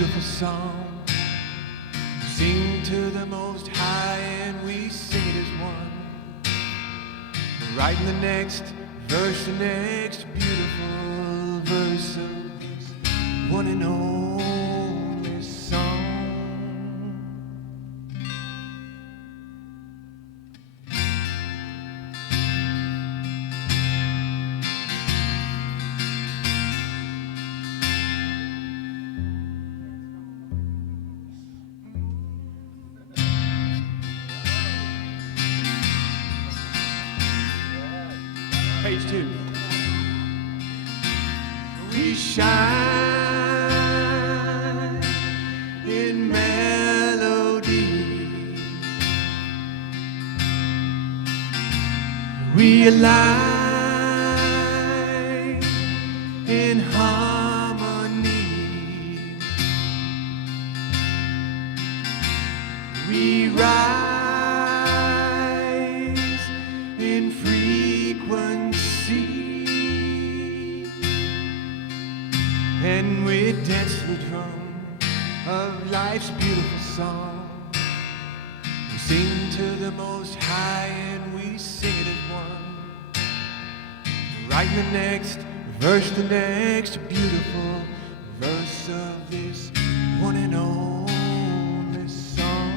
beautiful song. Sing to the Most High and we sing it as one. Right in the next verse, the next beautiful verse of this one and only song. Page 2. We shine in melody. We align in harmony. We rise in frequency, and we dance to the drum of life's beautiful song. We sing to the Most High and we sing it as one. Right in the next verse, the next beautiful verse of this one and only song.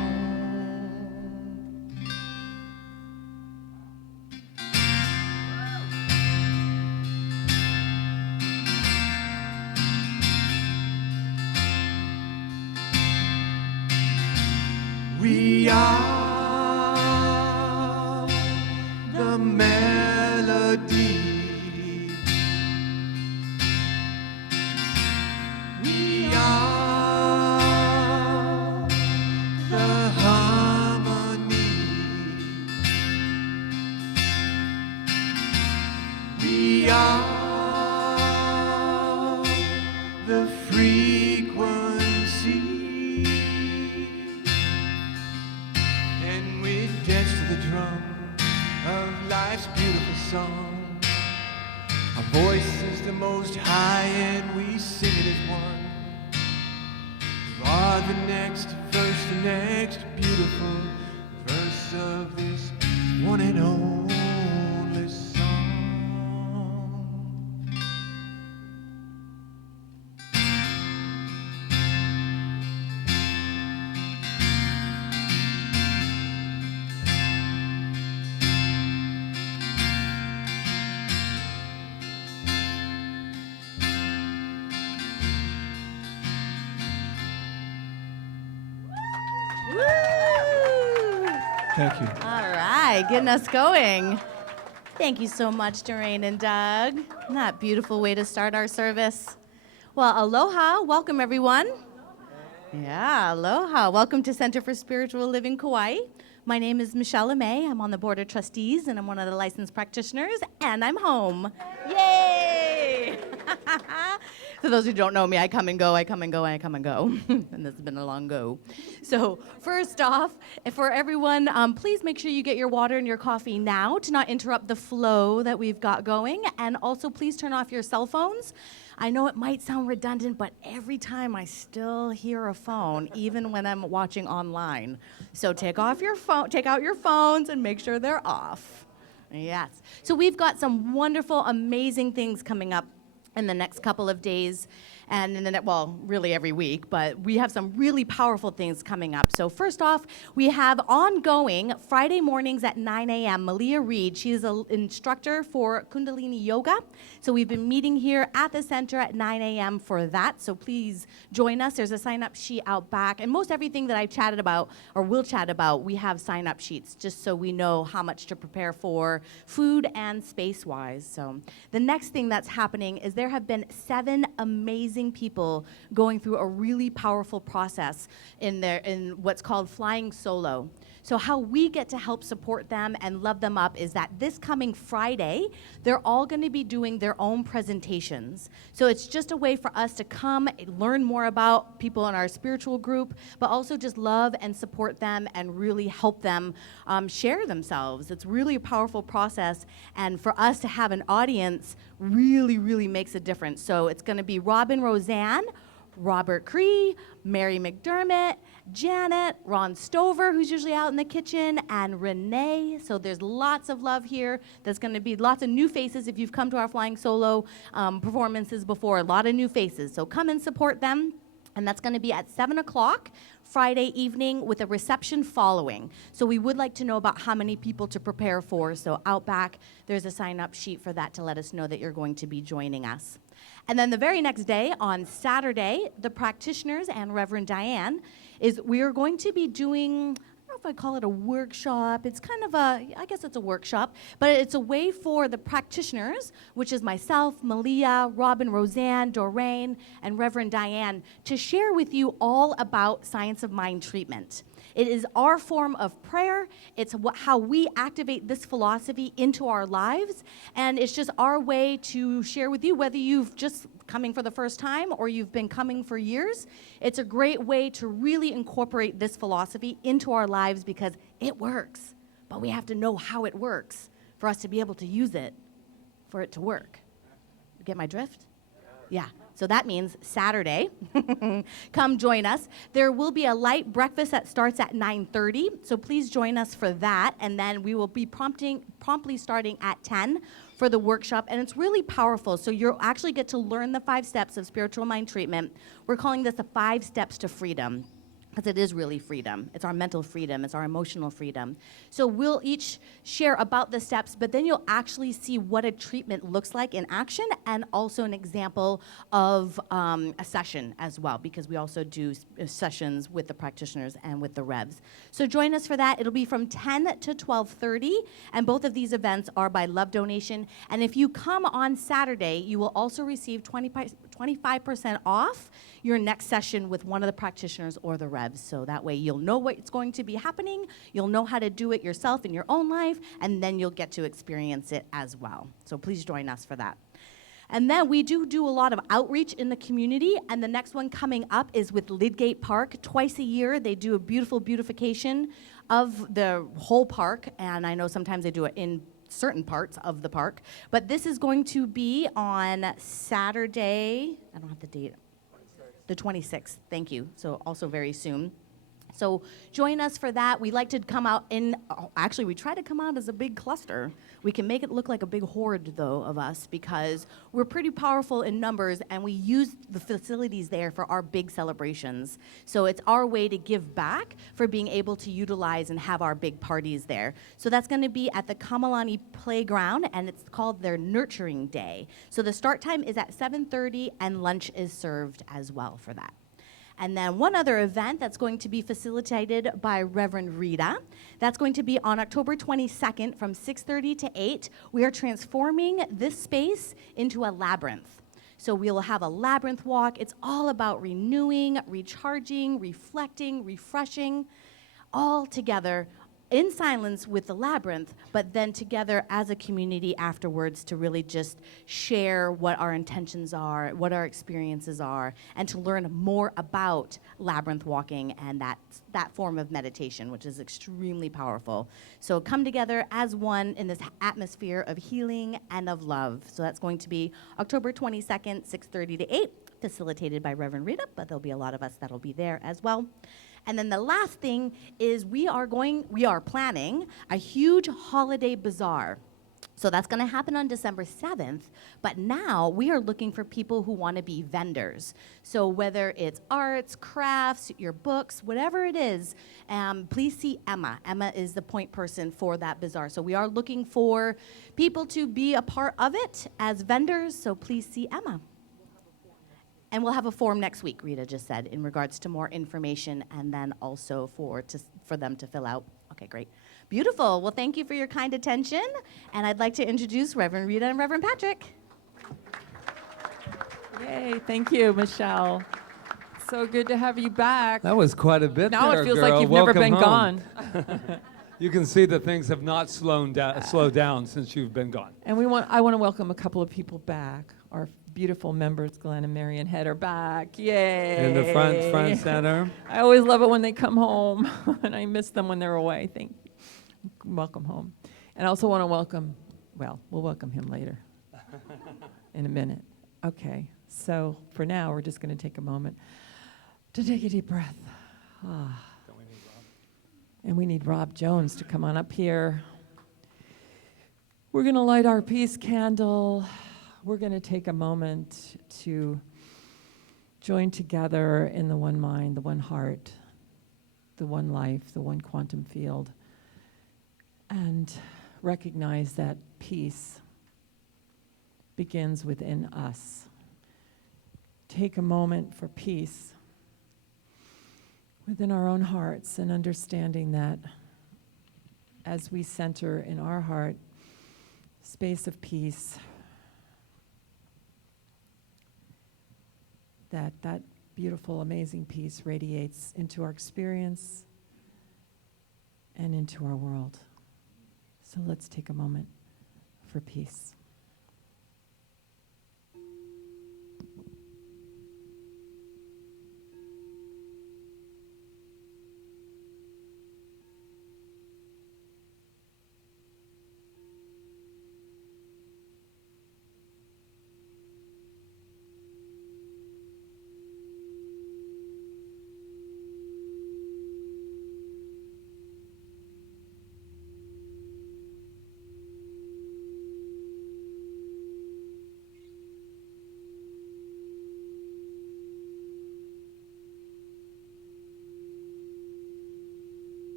We are the melody. We are the harmony. We are the frequency. Dance to the drum of life's beautiful song. Our voice is the Most High and we sing it as one. You are the next verse, the next beautiful verse of this one and only song. Thank you. All right, getting us going. Thank you so much, Doreen and Doug. Isn't that a beautiful way to start our service? Well, aloha. Welcome, everyone. Yeah, aloha. Welcome to Center for Spiritual Living Kauai. My name is Michelle LeMay. I'm on the Board of Trustees, and I'm one of the licensed practitioners, and I'm home. Yay! For those who don't know me, I come and go, I come and go, I come and go. And this has been a long go. So first off, for everyone, please make sure you get your water and your coffee now to not interrupt the flow that we've got going. And also, please turn off your cell phones. I know it might sound redundant, but every time I still hear a phone, even when I'm watching online. So take out your phones and make sure they're off. Yes. So we've got some wonderful, amazing things coming up in the next couple of days, and really every week, but we have some really powerful things coming up. So first off, we have ongoing Friday mornings at 9 a.m. Malia Reed, she is an instructor for Kundalini Yoga. So we've been meeting here at the center at 9 a.m. for that. So please join us. There's a sign-up sheet out back. And most everything that I've chatted about or will chat about, we have sign-up sheets just so we know how much to prepare for food and space-wise. So the next thing that's happening is there have been 7 amazing people going through a really powerful process in what's called flying solo. So how we get to help support them and love them up is that this coming Friday, they're all going to be doing their own presentations. So it's just a way for us to come, learn more about people in our spiritual group, but also just love and support them and really help them share themselves. It's really a powerful process, and for us to have an audience really, really makes a difference. So it's going to be Rob and Roseanne, Robert Cree, Mary McDermott, Janet, Ron Stover, who's usually out in the kitchen, and Renee. So there's lots of love here. There's going to be lots of new faces. If you've come to our Flying Solo performances before, a lot of new faces. So come and support them. And that's going to be at 7 o'clock Friday evening with a reception following. So we would like to know about how many people to prepare for. So out back, there's a sign-up sheet for that to let us know that you're going to be joining us. And then the very next day, on Saturday, the practitioners and Reverend Diane, we are going to be doing, I don't know if I call it a workshop. It's kind of I guess it's a workshop, but it's a way for the practitioners, which is myself, Malia, Robin, Roseanne, Doreen, and Reverend Diane, to share with you all about science of mind treatment. It is our form of prayer. It's how we activate this philosophy into our lives. And it's just our way to share with you, whether you've just coming for the first time or you've been coming for years. It's a great way to really incorporate this philosophy into our lives because it works. But we have to know how it works for us to be able to use it, for it to work. You get my drift? Yeah. So that means Saturday, come join us. There will be a light breakfast that starts at 9:30, so please join us for that. And then we will be promptly starting at 10 for the workshop. And it's really powerful. So you'll actually get to learn the 5 steps of spiritual mind treatment. We're calling this the 5 steps to freedom, because it is really freedom. It's our mental freedom. It's our emotional freedom. So we'll each share about the steps, but then you'll actually see what a treatment looks like in action and also an example of a session as well, because we also do sessions with the practitioners and with the Revs. So join us for that. It'll be from 10 to 12:30, and both of these events are by love donation. And if you come on Saturday, you will also receive 25% off your next session with one of the practitioners or the Revs. So that way you'll know what's going to be happening, you'll know how to do it yourself in your own life, and then you'll get to experience it as well. So please join us for that. And then we do a lot of outreach in the community, and the next one coming up is with Lidgate Park. Twice a year, they do a beautiful beautification of the whole park, and I know sometimes they do it in certain parts of the park, but this is going to be on Saturday, I don't have the date, the 26th, thank you, so also very soon. So join us for that. We like to come out actually we try to come out as a big cluster. We can make it look like a big horde though of us because we're pretty powerful in numbers and we use the facilities there for our big celebrations. So it's our way to give back for being able to utilize and have our big parties there. So that's gonna be at the Kamalani Playground and it's called their Nurturing Day. So the start time is at 7:30 and lunch is served as well for that. And then one other event that's going to be facilitated by Reverend Rita. That's going to be on October 22nd from 6:30 to 8. We are transforming this space into a labyrinth. So we will have a labyrinth walk. It's all about renewing, recharging, reflecting, refreshing, all together in silence with the labyrinth, but then together as a community afterwards to really just share what our intentions are, what our experiences are, and to learn more about labyrinth walking and that form of meditation, which is extremely powerful. So come together as one in this atmosphere of healing and of love. So that's going to be October 22nd, 6:30 to 8, facilitated by Reverend Rita, but there'll be a lot of us that'll be there as well. And then the last thing is we are planning a huge holiday bazaar. So that's going to happen on December 7th, but now we are looking for people who want to be vendors. So whether it's arts, crafts, your books, whatever it is, please see Emma. Emma is the point person for that bazaar. So we are looking for people to be a part of it as vendors, so please see Emma. And we'll have a form next week, Rita just said, in regards to more information and then also for them to fill out. Okay, great. Beautiful. Well, thank you for your kind attention. And I'd like to introduce Reverend Rita and Reverend Patrick. Yay, thank you, Michelle. So good to have you back. That was quite a bit Now there, it feels girl. like you've Welcome never been home. gone. You can see that things have not slowed down since you've been gone. And I want to welcome a couple of people back. Our beautiful members, Glenn and Marion Head, are back. Yay. In the front center. I always love it when they come home, and I miss them when they're away. Thank you. Welcome home. And I also want to we'll welcome him later in a minute. Okay, so for now, we're just going to take a moment to take a deep breath. Ah. Don't we need Rob? And we need Rob Jones to come on up here. We're going to light our peace candle. We're going to take a moment to join together in the one mind, the one heart, the one life, the one quantum field, and recognize that peace begins within us. Take a moment for peace within our own hearts and understanding that as we center in our heart space of peace, that beautiful, amazing peace radiates into our experience and into our world. So let's take a moment for peace.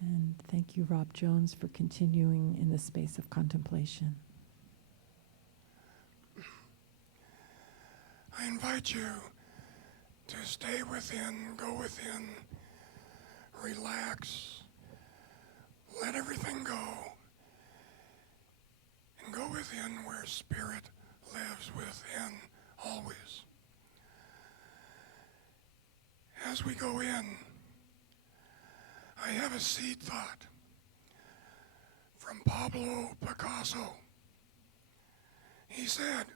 And thank you, Rob Jones, for continuing in the space of contemplation. I invite you to stay within, go within, relax, let everything go, and go within where Spirit lives within always. As we go in, I have a seed thought from Pablo Picasso. He said,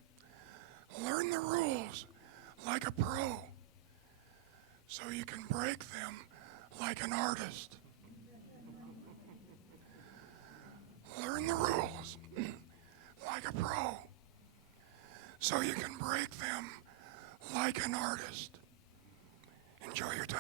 learn the rules like a pro so you can break them like an artist. Learn the rules like a pro so you can break them like an artist. Enjoy your time.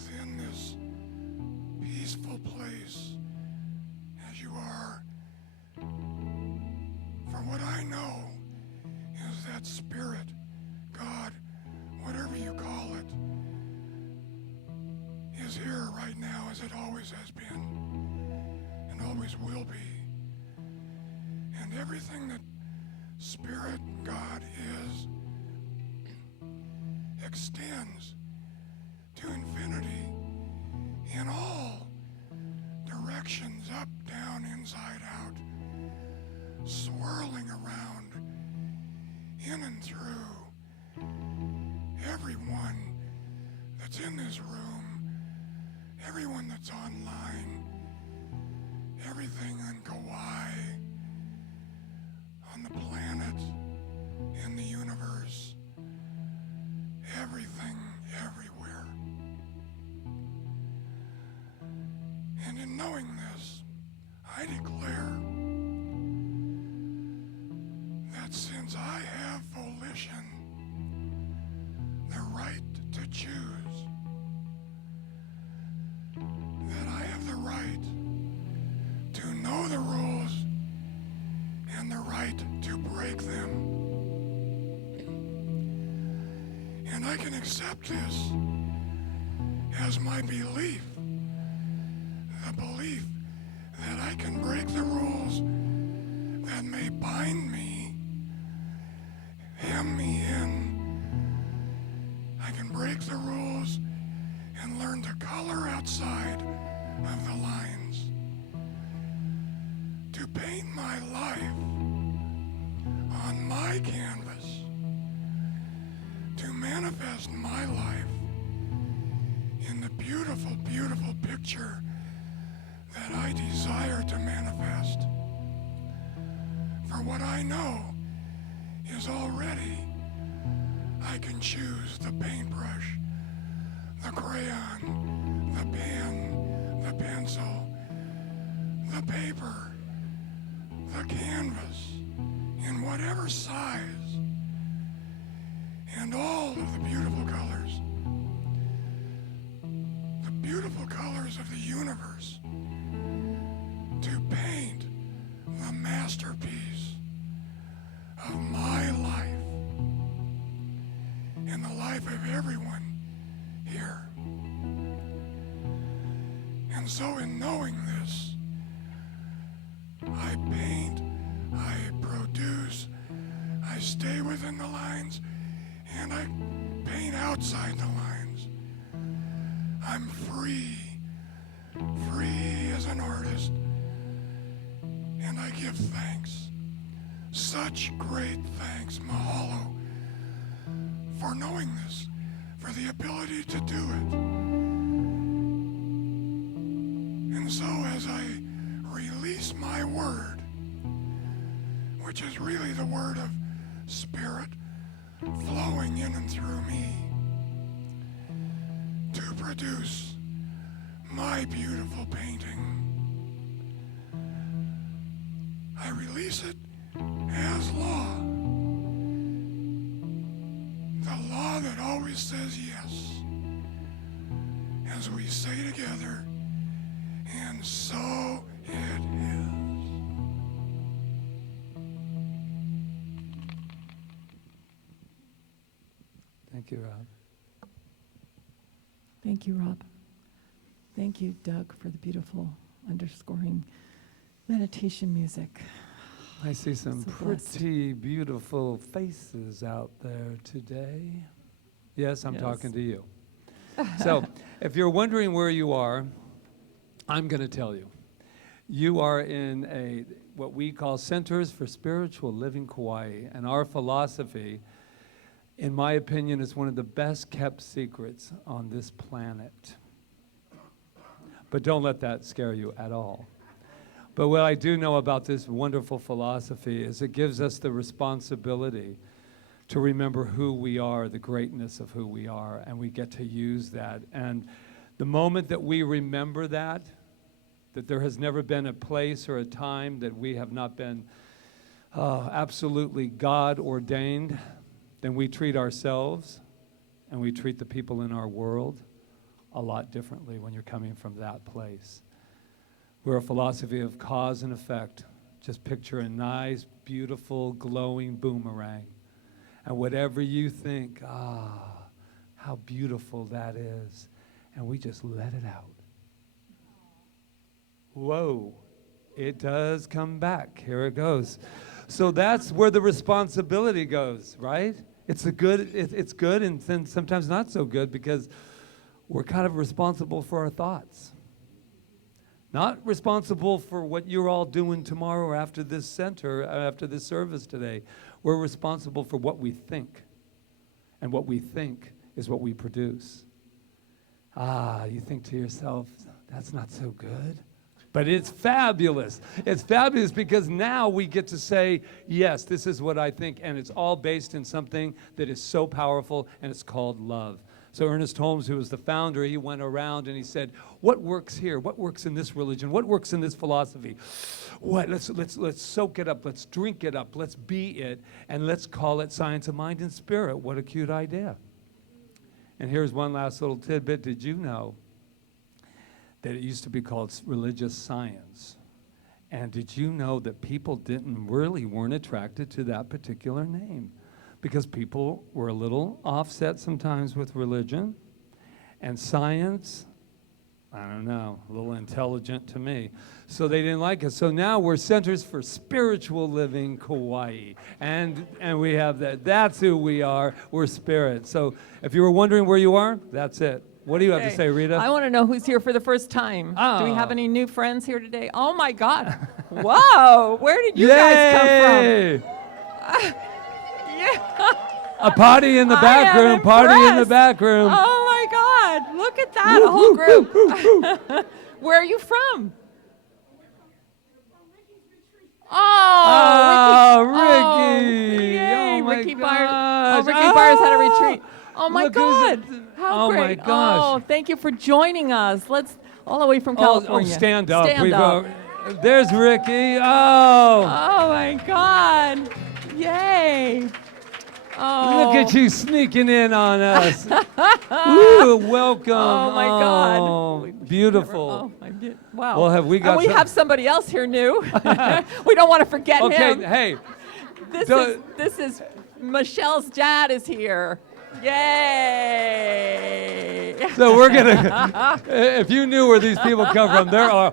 within this peaceful place as you are. For what I know is that Spirit, God, whatever you call it, is here right now as it always has been and always will be. And everything that Spirit, God, is extends to infinity in all directions, up, down, inside, out, swirling around, in and through everyone that's in this room, everyone that's online, everything on Kauai, on the planet, in the universe, everything, everywhere. And in knowing this, I declare that since I have volition, the right to choose, that I have the right to know the rules and the right to break them. And I can accept this as my belief, the belief that I can break the rules that may bind me, hem me in. I can break the rules and learn to color outside of the lines, to paint my life on my canvas, to manifest my life in the beautiful, beautiful picture that I desire to manifest. For what I know is already I can choose the paintbrush, the crayon, the pen, the pencil, the paper, the canvas, in whatever size, and all of the beautiful colors of the universe, to paint the masterpiece of my life and the life of everyone here. And so in knowing this, I paint, I produce, I stay within the lines, and I paint outside the lines. I'm free as an artist, and I give thanks, such great thanks, mahalo, for knowing this, for the ability to do it. And so as I release my word, which is really the word of Spirit flowing in and through me to produce my beautiful painting, I release it as law. The law that always says yes, as we say together, and so it is. Thank you, Rob. Thank you, Rob. Thank you, Doug, for the beautiful underscoring meditation music. I see some So blessed. pretty beautiful faces out there today. Yes, I'm Yes. talking to you. So, if you're wondering where you are, I'm going to tell you. You are in what we call Centers for Spiritual Living Kauai, and our philosophy, in my opinion, is one of the best kept secrets on this planet. But don't let that scare you at all. But what I do know about this wonderful philosophy is it gives us the responsibility to remember who we are, the greatness of who we are, and we get to use that. And the moment that we remember that there has never been a place or a time that we have not been absolutely God ordained, then we treat ourselves and we treat the people in our world a lot differently when you're coming from that place. We're a philosophy of cause and effect. Just picture a nice, beautiful, glowing boomerang. And whatever you think, how beautiful that is. And we just let it out. Whoa, it does come back. Here it goes. So that's where the responsibility goes, right? It's good and then sometimes not so good because we're kind of responsible for our thoughts. Not responsible for what you're all doing tomorrow or after this center, after this service today. We're responsible for what we think. And what we think is what we produce. You think to yourself, that's not so good. But it's fabulous. It's fabulous because now we get to say, yes, this is what I think, and it's all based in something that is so powerful, and it's called love. So Ernest Holmes, who was the founder, he went around and he said, what works here? What works in this religion? What works in this philosophy? Let's soak it up. Let's drink it up. Let's be it, and let's call it science of mind and spirit. What a cute idea. And here's one last little tidbit. Did you know that it used to be called religious science? And did you know that people weren't attracted to that particular name? Because people were a little offset sometimes with religion. And science, I don't know, a little intelligent to me. So they didn't like it. So now we're Centers for Spiritual Living Kauai. And we have that. That's who we are. We're spirit. So if you were wondering where you are, that's it. What do you have to say, Rita? I want to know who's here for the first time. Do we have any new friends here today? Oh, my God. Whoa. Where did you guys come from? A party in the back room. Party in the back room. Oh, my God. Look at that. A whole group. Where are you from? Ricky. Yay. Ricky gosh. Byers had a retreat. Oh, my God. How Oh, great. my gosh. Oh, thank you for joining us. Let's, all the way from California. Stand up. Stand up. There's Ricky. Oh, my God. Yay. Oh. Look at you sneaking in on us. Ooh, welcome. Oh, my God. Beautiful. Wow. Well, have we got and we have somebody else here new. We don't want to forget him. Okay, hey. This is Michelle's dad is here. Yay! So we're gonna. If you knew where these people come from, there are.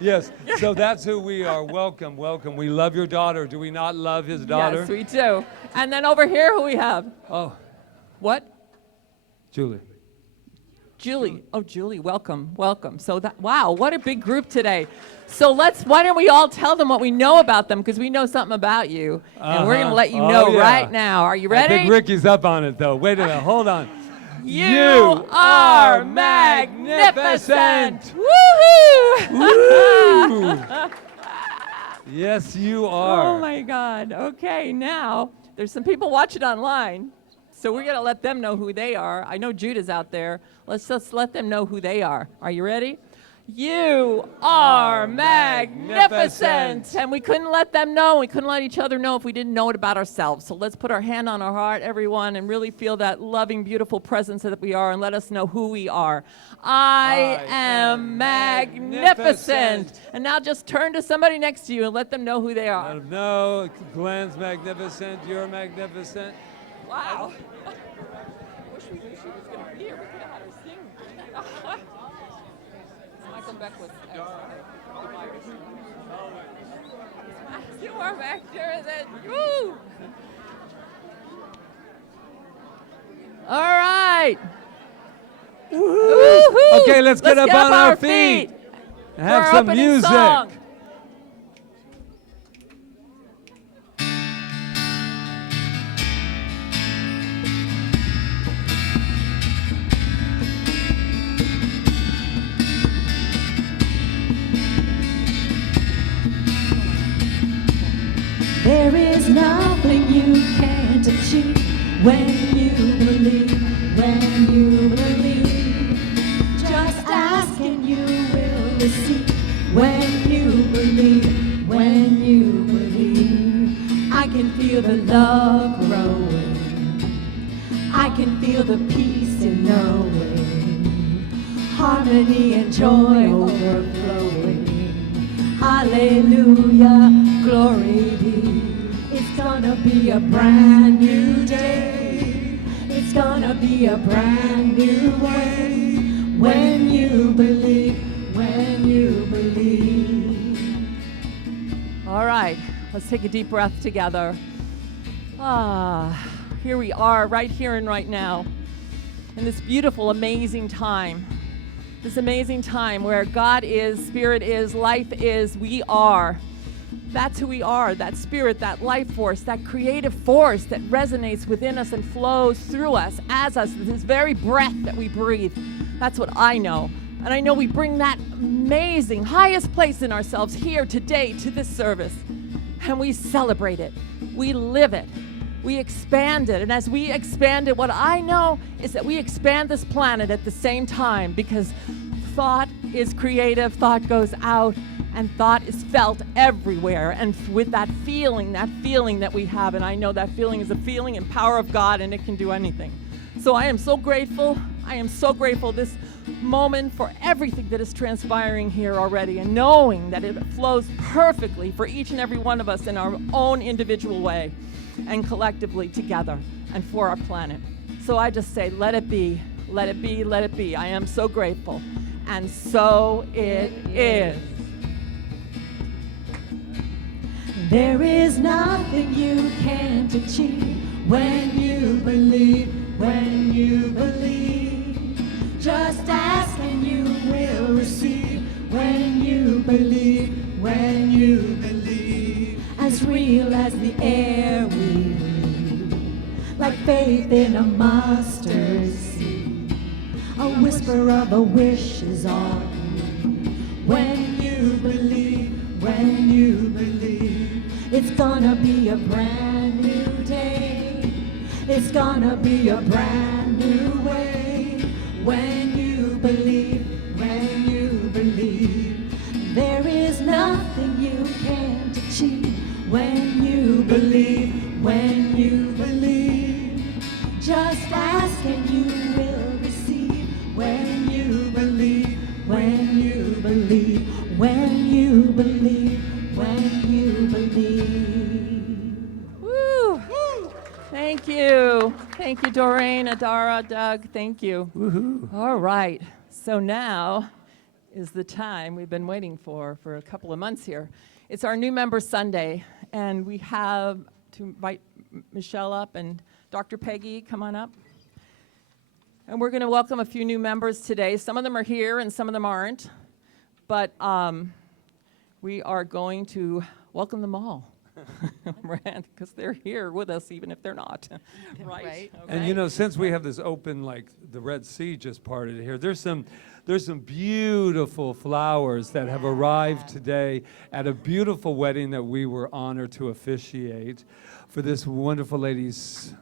Yes. So that's who we are. Welcome, welcome. We love your daughter. Do we not love his daughter? Yes, we do. And then over here, who we have? Oh. What? Julie. Julie. Oh, Julie. Welcome, welcome. So wow, what a big group today. So why don't we all tell them what we know about them, because we know something about you, and we're going to let you know right now. Are you ready? I think Ricky's up on it, though. Wait a minute. Hold on. You are magnificent. Woohoo! Woo! Yes, you are. Oh, my God. Okay, now, there's some people watching online, so we're going to let them know who they are. I know Judah's out there. Let's just let them know who they are. Are you ready? You are magnificent. And we couldn't let them know. We couldn't let each other know if we didn't know it about ourselves. So let's put our hand on our heart, everyone, and really feel that loving, beautiful presence that we are, and let us know who we are. I am magnificent. And now just turn to somebody next to you and let them know who they are. Let them know. Glenn's magnificent. You're magnificent. Wow. Wish we knew she was going to be here. We could have had her sing. Michael Beckwith. You are magnificent. Woo! All right. Woo-hoo. Okay, let's get up on our feet. And have some music. Song. There is nothing you can't achieve when you believe, when you believe. Just ask and you will receive when you believe, when you believe. I can feel the love growing. I can feel the peace in knowing harmony and joy overflowing. Hallelujah, glory be. It's gonna be a brand new day. It's gonna be a brand new way. When you believe, when you believe. All right, let's take a deep breath together. Here we are, right here and right now, in this beautiful, amazing time. This amazing time where God is, Spirit is, life is, we are. That's who we are, that spirit, that life force, that creative force that resonates within us and flows through us, as us, this very breath that we breathe. That's what I know. And I know we bring that amazing, highest place in ourselves here today to this service. And we celebrate it. We live it. We expand it. And as we expand it, what I know is that we expand this planet at the same time, because thought is creative, thought goes out, and thought is felt everywhere. And with that feeling that we have, and I know that feeling is a feeling and power of God, and it can do anything. So I am so grateful. I am so grateful this moment for everything that is transpiring here already, and knowing that it flows perfectly for each and every one of us in our own individual way and collectively together and for our planet. So I just say, let it be, let it be, let it be. I am so grateful. And so it is. There is nothing you can't achieve when you believe, when you believe. Just ask and you will receive when you believe, when you believe. As real as the air we breathe, like faith in a mustard seed. A whisper of a wish is all you need. When you believe, when you believe, it's gonna be a brand new day. It's gonna be a brand new way. When you believe, when you believe, there is nothing you can't achieve. When you believe, when you believe, just ask and you will receive. When you believe, when you believe, when you believe, when you believe. Woo! Thank you. Thank you, Doreen, Adara, Doug. Thank you. Woohoo. All right. So now is the time we've been waiting for a couple of months here. It's our new member Sunday, and we have to invite Michelle up and Dr. Peggy, come on up. And we're going to welcome a few new members today. Some of them are here and some of them aren't, but we are going to welcome them all. Because they're here with us even if they're not. Right? Right. Okay. And you know, since we have this open, like the Red Sea just parted here, there's some beautiful flowers that have arrived today at a beautiful wedding that we were honored to officiate for this wonderful lady's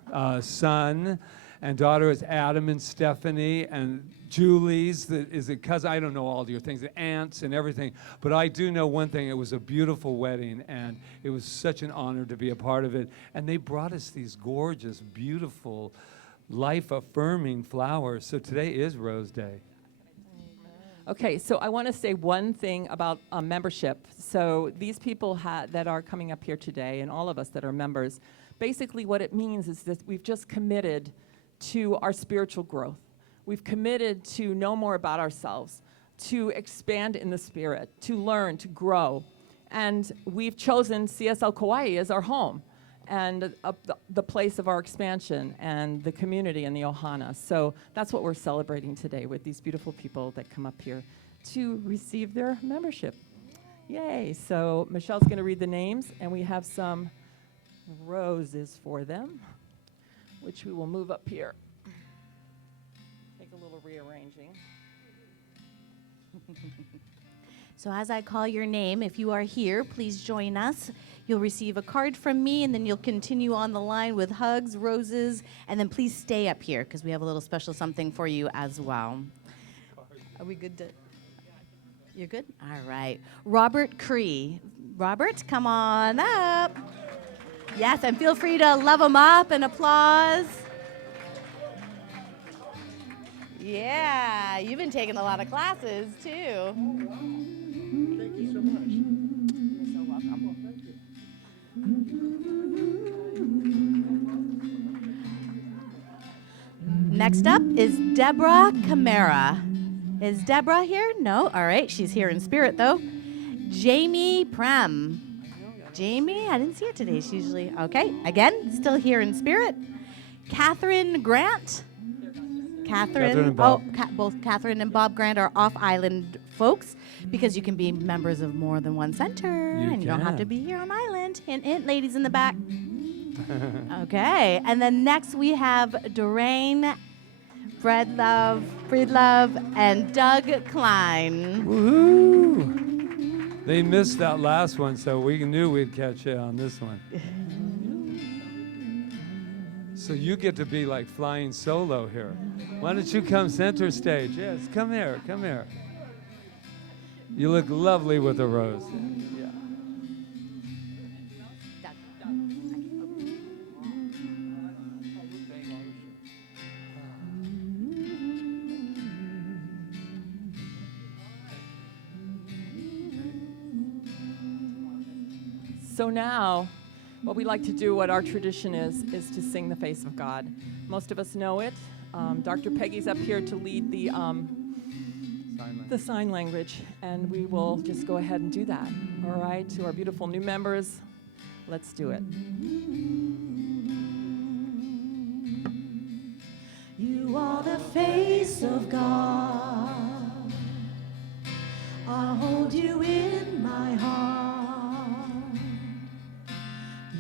son and daughter. Is Adam and Stephanie, and Julie's, is it cousin? I don't know all your things, the aunts and everything, but I do know one thing. It was a beautiful wedding, and it was such an honor to be a part of it. And they brought us these gorgeous, beautiful, life-affirming flowers. So today is Rose Day. Okay, so I want to say one thing about membership. So these people that are coming up here today, and all of us that are members, basically what it means is that we've just committed to our spiritual growth. We've committed to know more about ourselves, to expand in the spirit, to learn, to grow. And we've chosen CSL Kauai as our home and the place of our expansion and the community and the ohana. So that's what we're celebrating today with these beautiful people that come up here to receive their membership. Yay. So Michelle's going to read the names, and we have some roses for them, which we will move up here. Take a little rearranging. So as I call your name, if you are here, please join us. You'll receive a card from me, and then you'll continue on the line with hugs, roses, and then please stay up here because we have a little special something for you as well. Are we good to? You're good? All right. Robert Cree. Robert, come on up. Yes, and feel free to love him up and applause. Yeah, you've been taking a lot of classes too. Thank you so much. You're so welcome. Thank you. Next up is Deborah Camara. Is Deborah here? No? All right, she's here in spirit though. Jamie Prem. Jamie, I didn't see her today. She's usually, okay, again, still here in spirit. Catherine Grant. Catherine and Bob. Both Catherine and Bob Grant are off-island folks because you can be members of more than one center and you don't have to can. be here on island. Hint, hint, ladies in the back. Okay, and then next we have Doreen, Breedlove, and Doug Klein. Woohoo! They missed that last one, so we knew we'd catch you on this one. So you get to be like flying solo here. Why don't you come center stage? Yes, come here, come here. You look lovely with a rose. Yeah. So now, what we like to do, what our tradition is to sing the face of God. Most of us know it. Dr. Peggy's up here to lead the sign language, and we will just go ahead and do that. All right, to our beautiful new members, let's do it. You are the face of God. I'll hold you in my heart.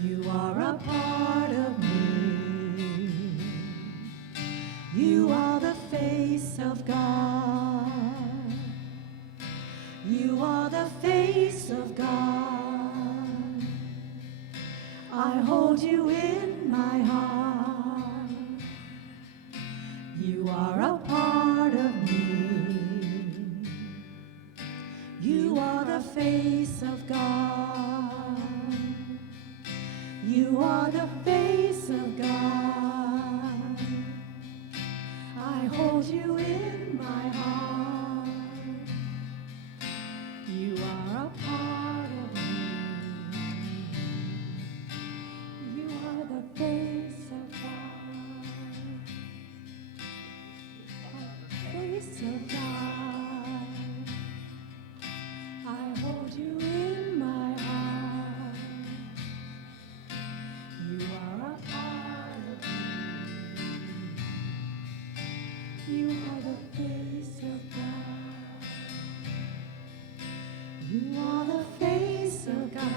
You are a part of me. You are the face of God. You are the face of God. I hold you in my heart. You are a part of me. You are the face of God. You are the face of God. I hold you in my heart. You are a part of me. You are the face of God. Face of God. I hold you in my heart. You are a part of me. You are the face of God. You are the face of God.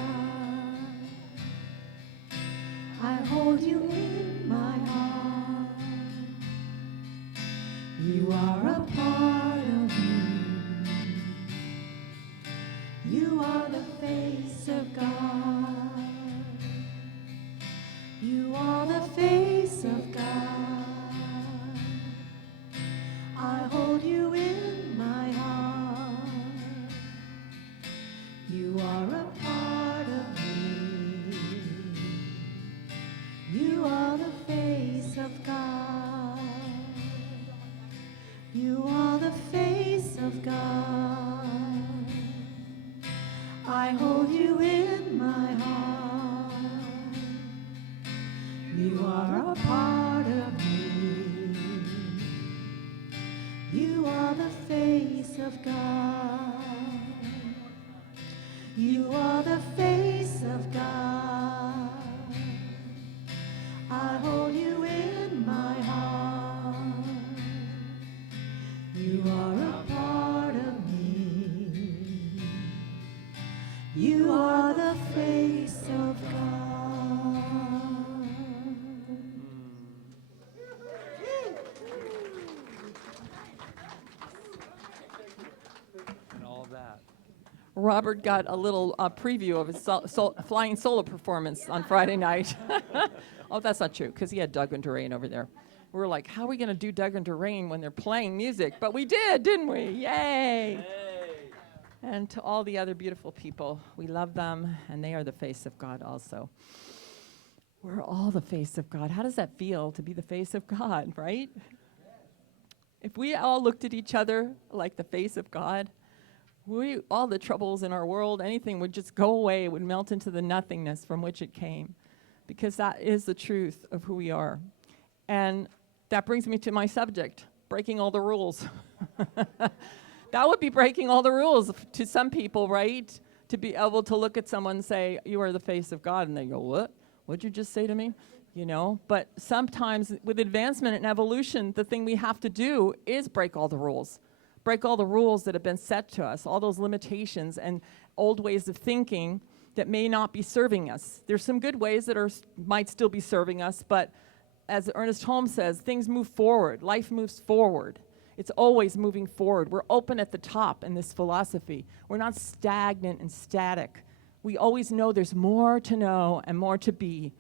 I hold you in my heart. You are a part of me. You are the face of God. You are the face of God. I hold you in my heart. You are a part of me. You are the face of God. You are the face of God. I hold you in my heart. You are a part of me. You are the face of God. You are the face of God. I hold you in my heart. You are a part of me. You are the face of God. And all that. Robert got a little preview of his flying solo performance on Friday night. Oh, that's not true, because he had Doug and Doreen over there. We were like, how are we going to do Doug and Doreen when they're playing music? But we did, didn't we? Yay! And to all the other beautiful people, we love them, and they are the face of God also. We're all the face of God. How does that feel to be the face of God, right? If we all looked at each other like the face of God, all the troubles in our world, anything would just go away. It would melt into the nothingness from which it came, because that is the truth of who we are. And that brings me to my subject, breaking all the rules. That would be breaking all the rules to some people, right? To be able to look at someone and say, you are the face of God, and they go, what? What'd you just say to me? You know, but sometimes with advancement and evolution, the thing we have to do is break all the rules. Break all the rules that have been set to us, all those limitations and old ways of thinking that may not be serving us. There's some good ways that might still be serving us, but as Ernest Holmes says, things move forward. Life moves forward. It's always moving forward. We're open at the top in this philosophy. We're not stagnant and static. We always know there's more to know and more to be.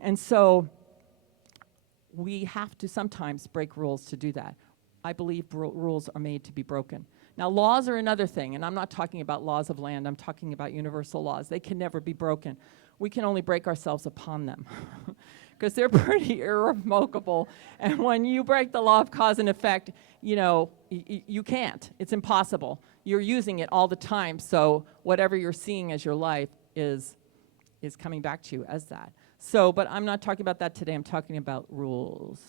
And so we have to sometimes break rules to do that. I believe rules are made to be broken. Now, laws are another thing, and I'm not talking about laws of land. I'm talking about universal laws. They can never be broken. We can only break ourselves upon them, because they're pretty irrevocable. And when you break the law of cause and effect, you know, you can't. It's impossible. You're using it all the time, so whatever you're seeing as your life is coming back to you as that. So, but I'm not talking about that today. I'm talking about rules.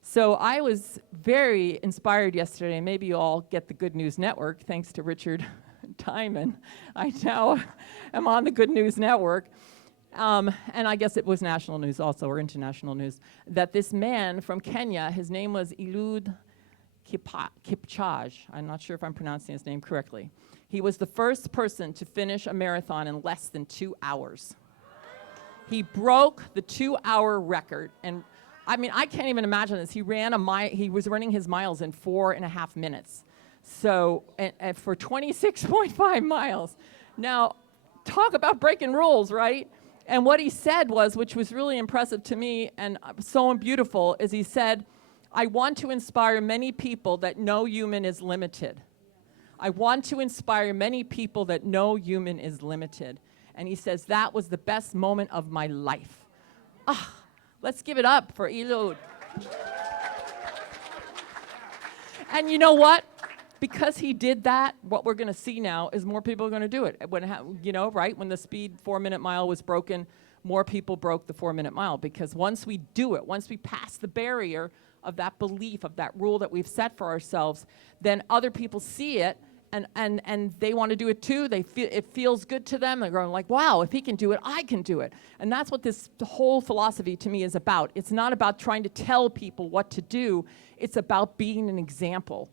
So I was very inspired yesterday, and maybe you all get the Good News Network, thanks to Richard Timon. I now am on the Good News Network. And I guess it was national news also, or international news, that this man from Kenya, his name was Eliud Kipchoge. I'm not sure if I'm pronouncing his name correctly. He was the first person to finish a marathon in less than 2 hours. He broke the 2-hour record, and I mean, I can't even imagine this. He was running his miles in 4.5 minutes. So, and for 26.5 miles. Now, talk about breaking rules, right? And what he said was, which was really impressive to me and so beautiful, is he said, I want to inspire many people that no human is limited. I want to inspire many people that no human is limited. And he says, that was the best moment of my life. Let's give it up for Eliud. And you know what? Because he did that, what we're going to see now is more people are going to do it. When, you know, right? When the speed 4-minute mile was broken, more people broke the 4-minute mile. Because once we do it, once we pass the barrier of that belief, of that rule that we've set for ourselves, then other people see it, and they want to do it too. It feels good to them. They're going like, wow, if he can do it, I can do it. And that's what this whole philosophy to me is about. It's not about trying to tell people what to do. It's about being an example.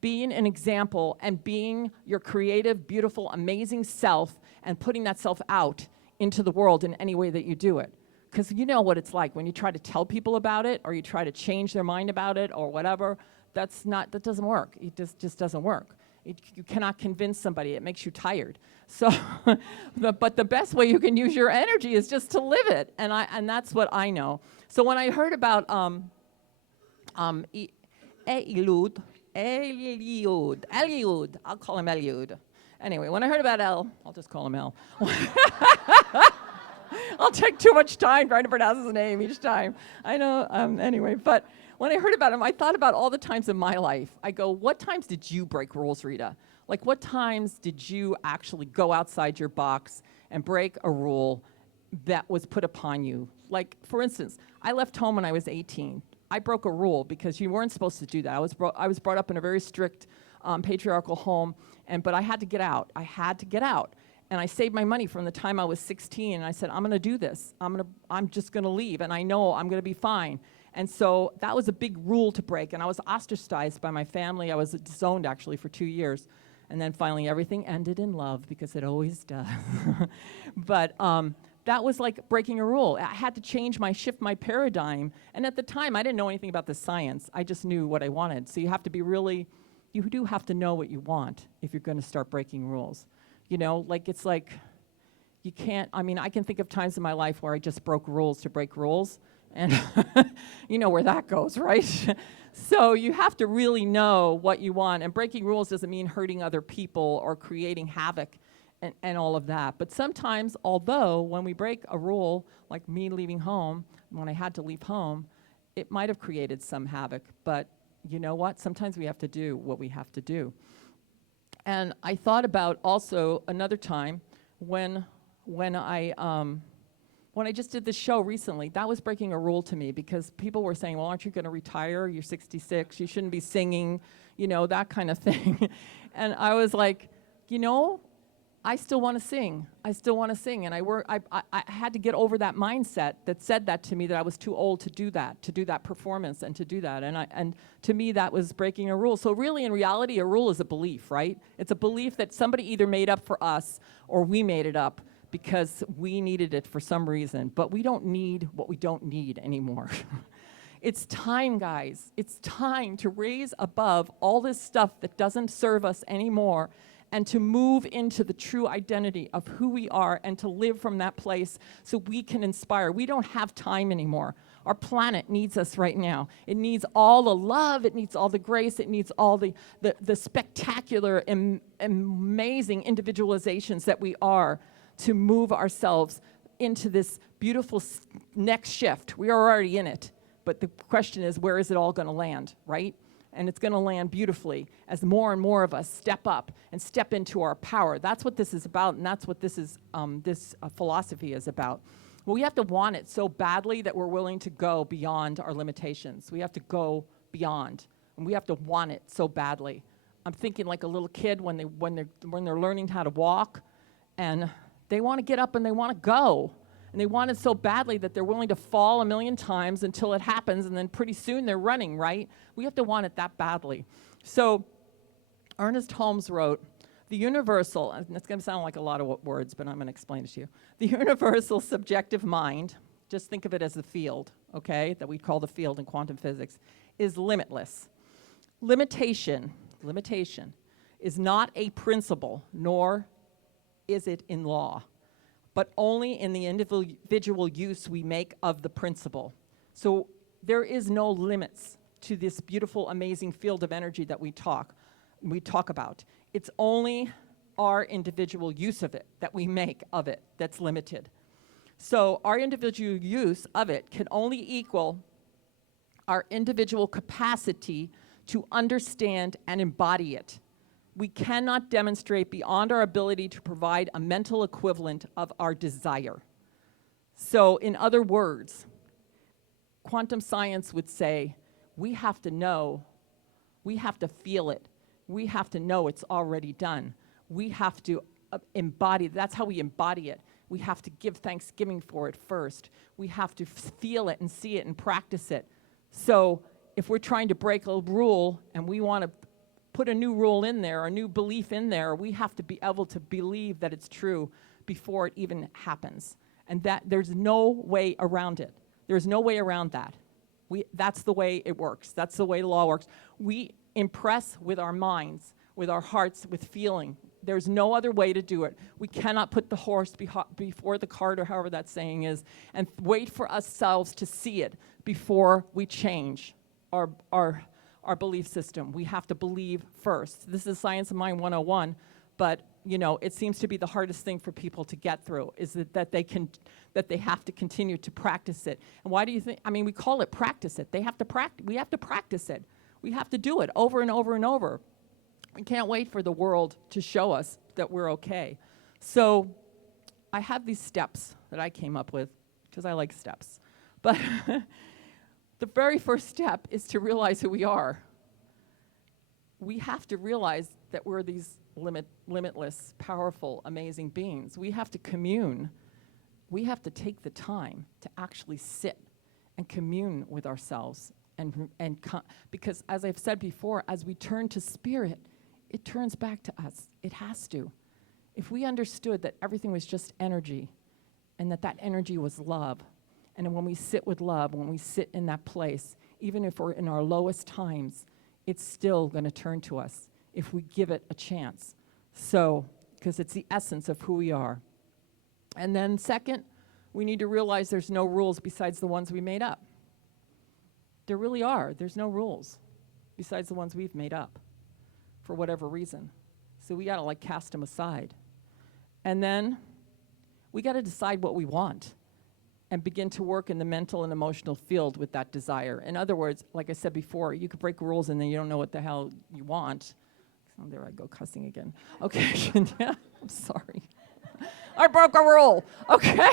Being an example and being your creative, beautiful, amazing self and putting that self out into the world in any way that you do it. Because you know what it's like when you try to tell people about it or you try to change their mind about it or whatever, that doesn't work. It just doesn't work. You cannot convince somebody. It makes you tired. So, but the best way you can use your energy is just to live it. And that's what I know. So when I heard about Eliud, I'll call him Eliud. Anyway, when I heard about I'll just call him El. I'll take too much time trying to pronounce his name each time. I know, anyway, but when I heard about him, I thought about all the times in my life. I go, what times did you break rules, Rita? Like, what times did you actually go outside your box and break a rule that was put upon you? Like, for instance, I left home when I was 18. I broke a rule because you weren't supposed to do that. I was brought up in a very strict patriarchal home, but I had to get out. I had to get out. And I saved my money from the time I was 16, and I said, I'm going to do this. I'm just going to leave, and I know I'm going to be fine. And so that was a big rule to break, and I was ostracized by my family. I was disowned, actually, for 2 years. And then finally everything ended in love, because it always does. But that was like breaking a rule. I had to shift my paradigm. And at the time, I didn't know anything about the science. I just knew what I wanted. So you have to be you do have to know what you want if you're going to start breaking rules. You know, it's like you can't, I can think of times in my life where I just broke rules to break rules. And you know where that goes, right? So you have to really know what you want. And breaking rules doesn't mean hurting other people or creating havoc and all of that. But sometimes, although when we break a rule, like me leaving home, when I had to leave home, it might have created some havoc. But you know what? Sometimes we have to do what we have to do. And I thought about also another time when I just did this show recently. That was breaking a rule to me, because people were saying, well, aren't you going to retire? You're 66. You shouldn't be singing, you know, that kind of thing. And I was like, you know, I still want to sing. I still want to sing. And I had to get over that mindset that said that to me, that I was too old to do that performance and to do that. And to me, that was breaking a rule. So really, in reality, a rule is a belief, right? It's a belief that somebody either made up for us or we made it up because we needed it for some reason. But we don't need what we don't need anymore. It's time, guys. It's time to raise above all this stuff that doesn't serve us anymore, and to move into the true identity of who we are, and to live from that place so we can inspire. We don't have time anymore. Our planet needs us right now. It needs all the love, it needs all the grace, it needs all the spectacular, amazing individualizations that we are, to move ourselves into this beautiful next shift. We are already in it, but the question is, where is it all gonna land, right? And it's going to land beautifully as more and more of us step up and step into our power. That's what this is about, and that's what this philosophy is about. Well, we have to want it so badly that we're willing to go beyond our limitations. We have to go beyond, and we have to want it so badly. I'm thinking like a little kid when they're learning how to walk, and they want to get up and they want to go. And they want it so badly that they're willing to fall a million times until it happens, and then pretty soon they're running, right? We have to want it that badly. So Ernest Holmes wrote, the universal, and it's going to sound like a lot of words, but I'm going to explain it to you. The universal subjective mind, just think of it as the field, okay, that we call the field in quantum physics, is limitless. Limitation is not a principle, nor is it in law, but only in the individual use we make of the principle. So there is no limits to this beautiful, amazing field of energy that we talk about. It's only our individual use of it that we make of it that's limited. So our individual use of it can only equal our individual capacity to understand and embody it. We cannot demonstrate beyond our ability to provide a mental equivalent of our desire. So in other words, quantum science would say, we have to know, we have to feel it, we have to know it's already done. We have to embody, that's how we embody it. We have to give thanksgiving for it first. We have to feel it and see it and practice it. So if we're trying to break a rule and we want to put a new rule in there, a new belief in there, we have to be able to believe that it's true before it even happens. And that there's no way around it. There's no way around that. That's the way it works. That's the way law works. We impress with our minds, with our hearts, with feeling. There's no other way to do it. We cannot put the horse before the cart, or however that saying is, and wait for ourselves to see it before we change our belief system. We have to believe first. This is Science of Mind 101, but you know, it seems to be the hardest thing for people to get through, is that they have to continue to practice it. And why do you think, I mean, we call it practice it. We have to practice it. We have to do it over and over and over. We can't wait for the world to show us that we're okay. So I have these steps that I came up with, because I like steps. But the very first step is to realize who we are. We have to realize that we're these limitless, powerful, amazing beings. We have to commune. We have to take the time to actually sit and commune with ourselves. Because as I've said before, as we turn to spirit, it turns back to us. It has to. If we understood that everything was just energy, and that energy was love, and when we sit with love, when we sit in that place, even if we're in our lowest times, it's still going to turn to us if we give it a chance. So, because it's the essence of who we are. And then second, we need to realize there's no rules besides the ones we made up. There really are. There's no rules besides the ones we've made up for whatever reason. So we got to like cast them aside. And then we got to decide what we want. and begin to work in the mental and emotional field with that desire. In other words, like I said before, you could break rules and then you don't know what the hell you want. Oh, there I go, cussing again. Okay, yeah, I'm sorry. I broke a rule. Okay.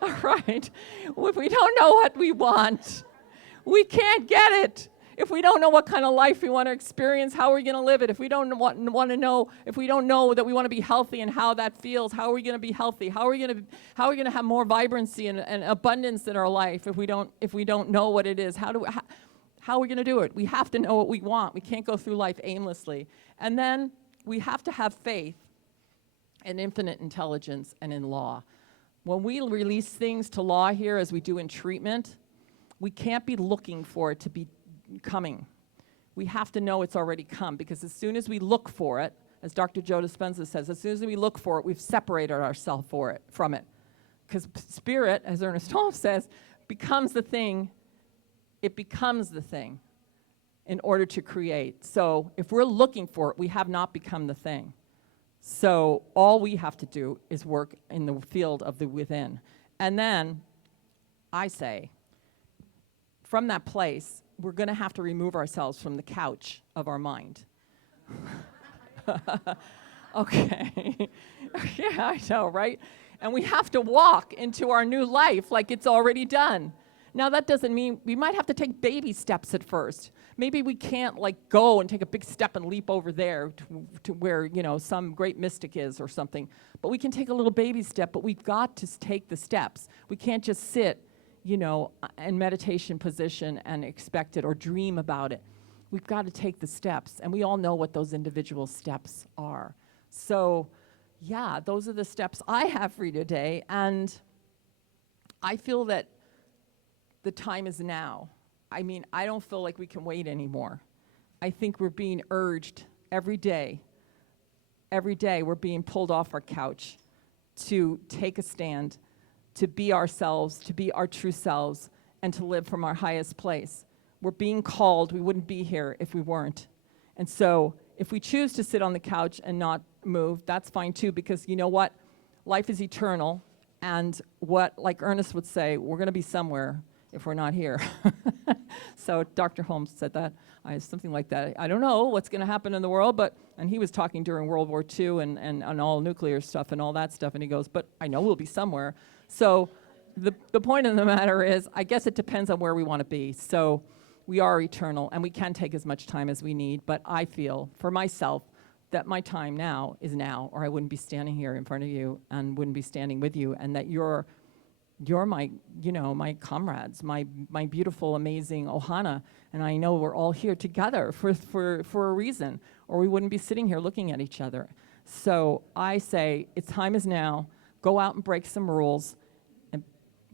All right. If we don't know what we want, we can't get it. If we don't know what kind of life we want to experience, how are we going to live it? If we don't want to know, if we don't know that we want to be healthy and how that feels, how are we going to be healthy? How are we going to have more vibrancy and abundance in our life if we don't know what it is? How are we going to do it? We have to know what we want. We can't go through life aimlessly. And then we have to have faith in infinite intelligence and in law. When we release things to law here, as we do in treatment, we can't be looking for it to be coming. We have to know it's already come, because as soon as we look for it, as Dr. Joe Dispenza says, as soon as we look for it, we've separated ourselves from it. Because spirit, as Ernest Holmes says, becomes the thing. It becomes the thing in order to create. So if we're looking for it, we have not become the thing. So all we have to do is work in the field of the within. And then I say, from that place, we're going to have to remove ourselves from the couch of our mind. Okay. Yeah, I know, right? And we have to walk into our new life like it's already done. Now, that doesn't mean we might have to take baby steps at first. Maybe we can't go and take a big step and leap over there to where, some great mystic is or something. But we can take a little baby step, but we've got to take the steps. We can't just sit, in meditation position and expect it or dream about it. We've got to take the steps, and we all know what those individual steps are. So, yeah, those are the steps I have for you today, and I feel that the time is now. I mean, I don't feel like we can wait anymore. I think we're being urged every day. Every day we're being pulled off our couch to take a stand, to be ourselves, to be our true selves, and to live from our highest place. We're being called. We wouldn't be here if we weren't. And so if we choose to sit on the couch and not move, that's fine too, because you know what? Life is eternal, and like Ernest would say, we're going to be somewhere if we're not here. So Dr. Holmes said that, something like that. I don't know what's going to happen in the world, and he was talking during World War II and all nuclear stuff and all that stuff, and he goes, but I know we'll be somewhere. So the point of the matter is, I guess it depends on where we want to be. So we are eternal, and we can take as much time as we need, but I feel, for myself, that my time now is now, or I wouldn't be standing here in front of you and wouldn't be standing with you, and that you're my, my comrades, my beautiful, amazing Ohana, and I know we're all here together for a reason, or we wouldn't be sitting here looking at each other. So I say, time is now. Go out and break some rules, and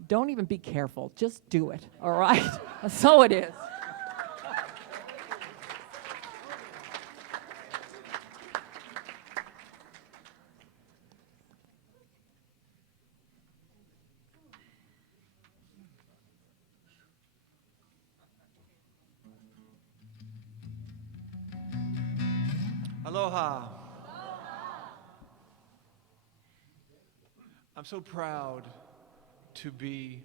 don't even be careful. Just do it, all right? So it is. Aloha. I'm so proud to be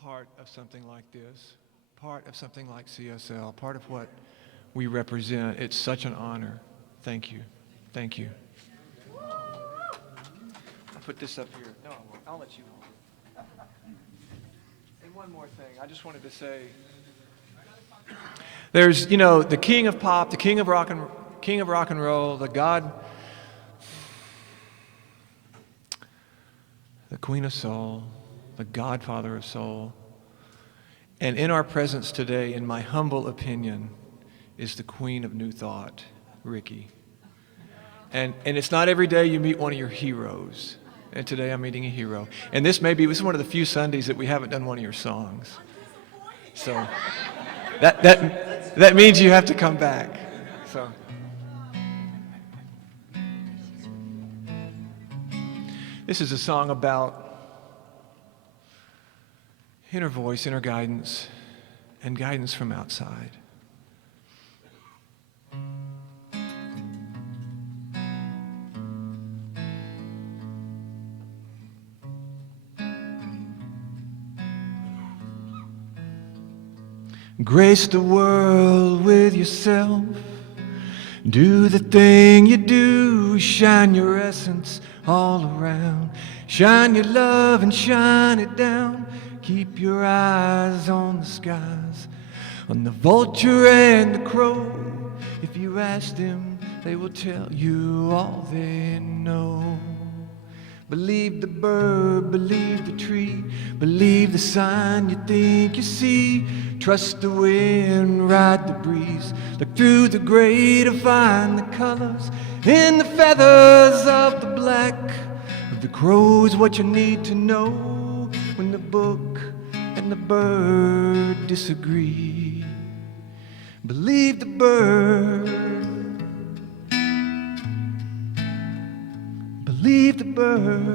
part of something like this, part of something like CSL, part of what we represent. It's such an honor. Thank you. Thank you. I'll put this up here. No, I won't. I'll let you hold it. And one more thing. I just wanted to say, there's, the king of pop, the king of rock and roll, the god, the queen of soul, the godfather of soul. And in our presence today, in my humble opinion, is the queen of new thought, Ricky. And it's not every day you meet one of your heroes. And today I'm meeting a hero. And this is one of the few Sundays that we haven't done one of your songs. So that means you have to come back. So this is a song about inner voice, inner guidance, and guidance from outside. Grace the world with yourself. Do the thing you do, shine your essence all around. Shine your love and shine it down. Keep your eyes on the skies, on the vulture and the crow. If you ask them, they will tell you all they know. Believe the bird, believe the tree, believe the sign you think you see. Trust the wind, ride the breeze, look through the gray to find the colors in the feathers of the black of the crows. What you need to know when the book and the bird disagree. Believe the bird, believe the bird.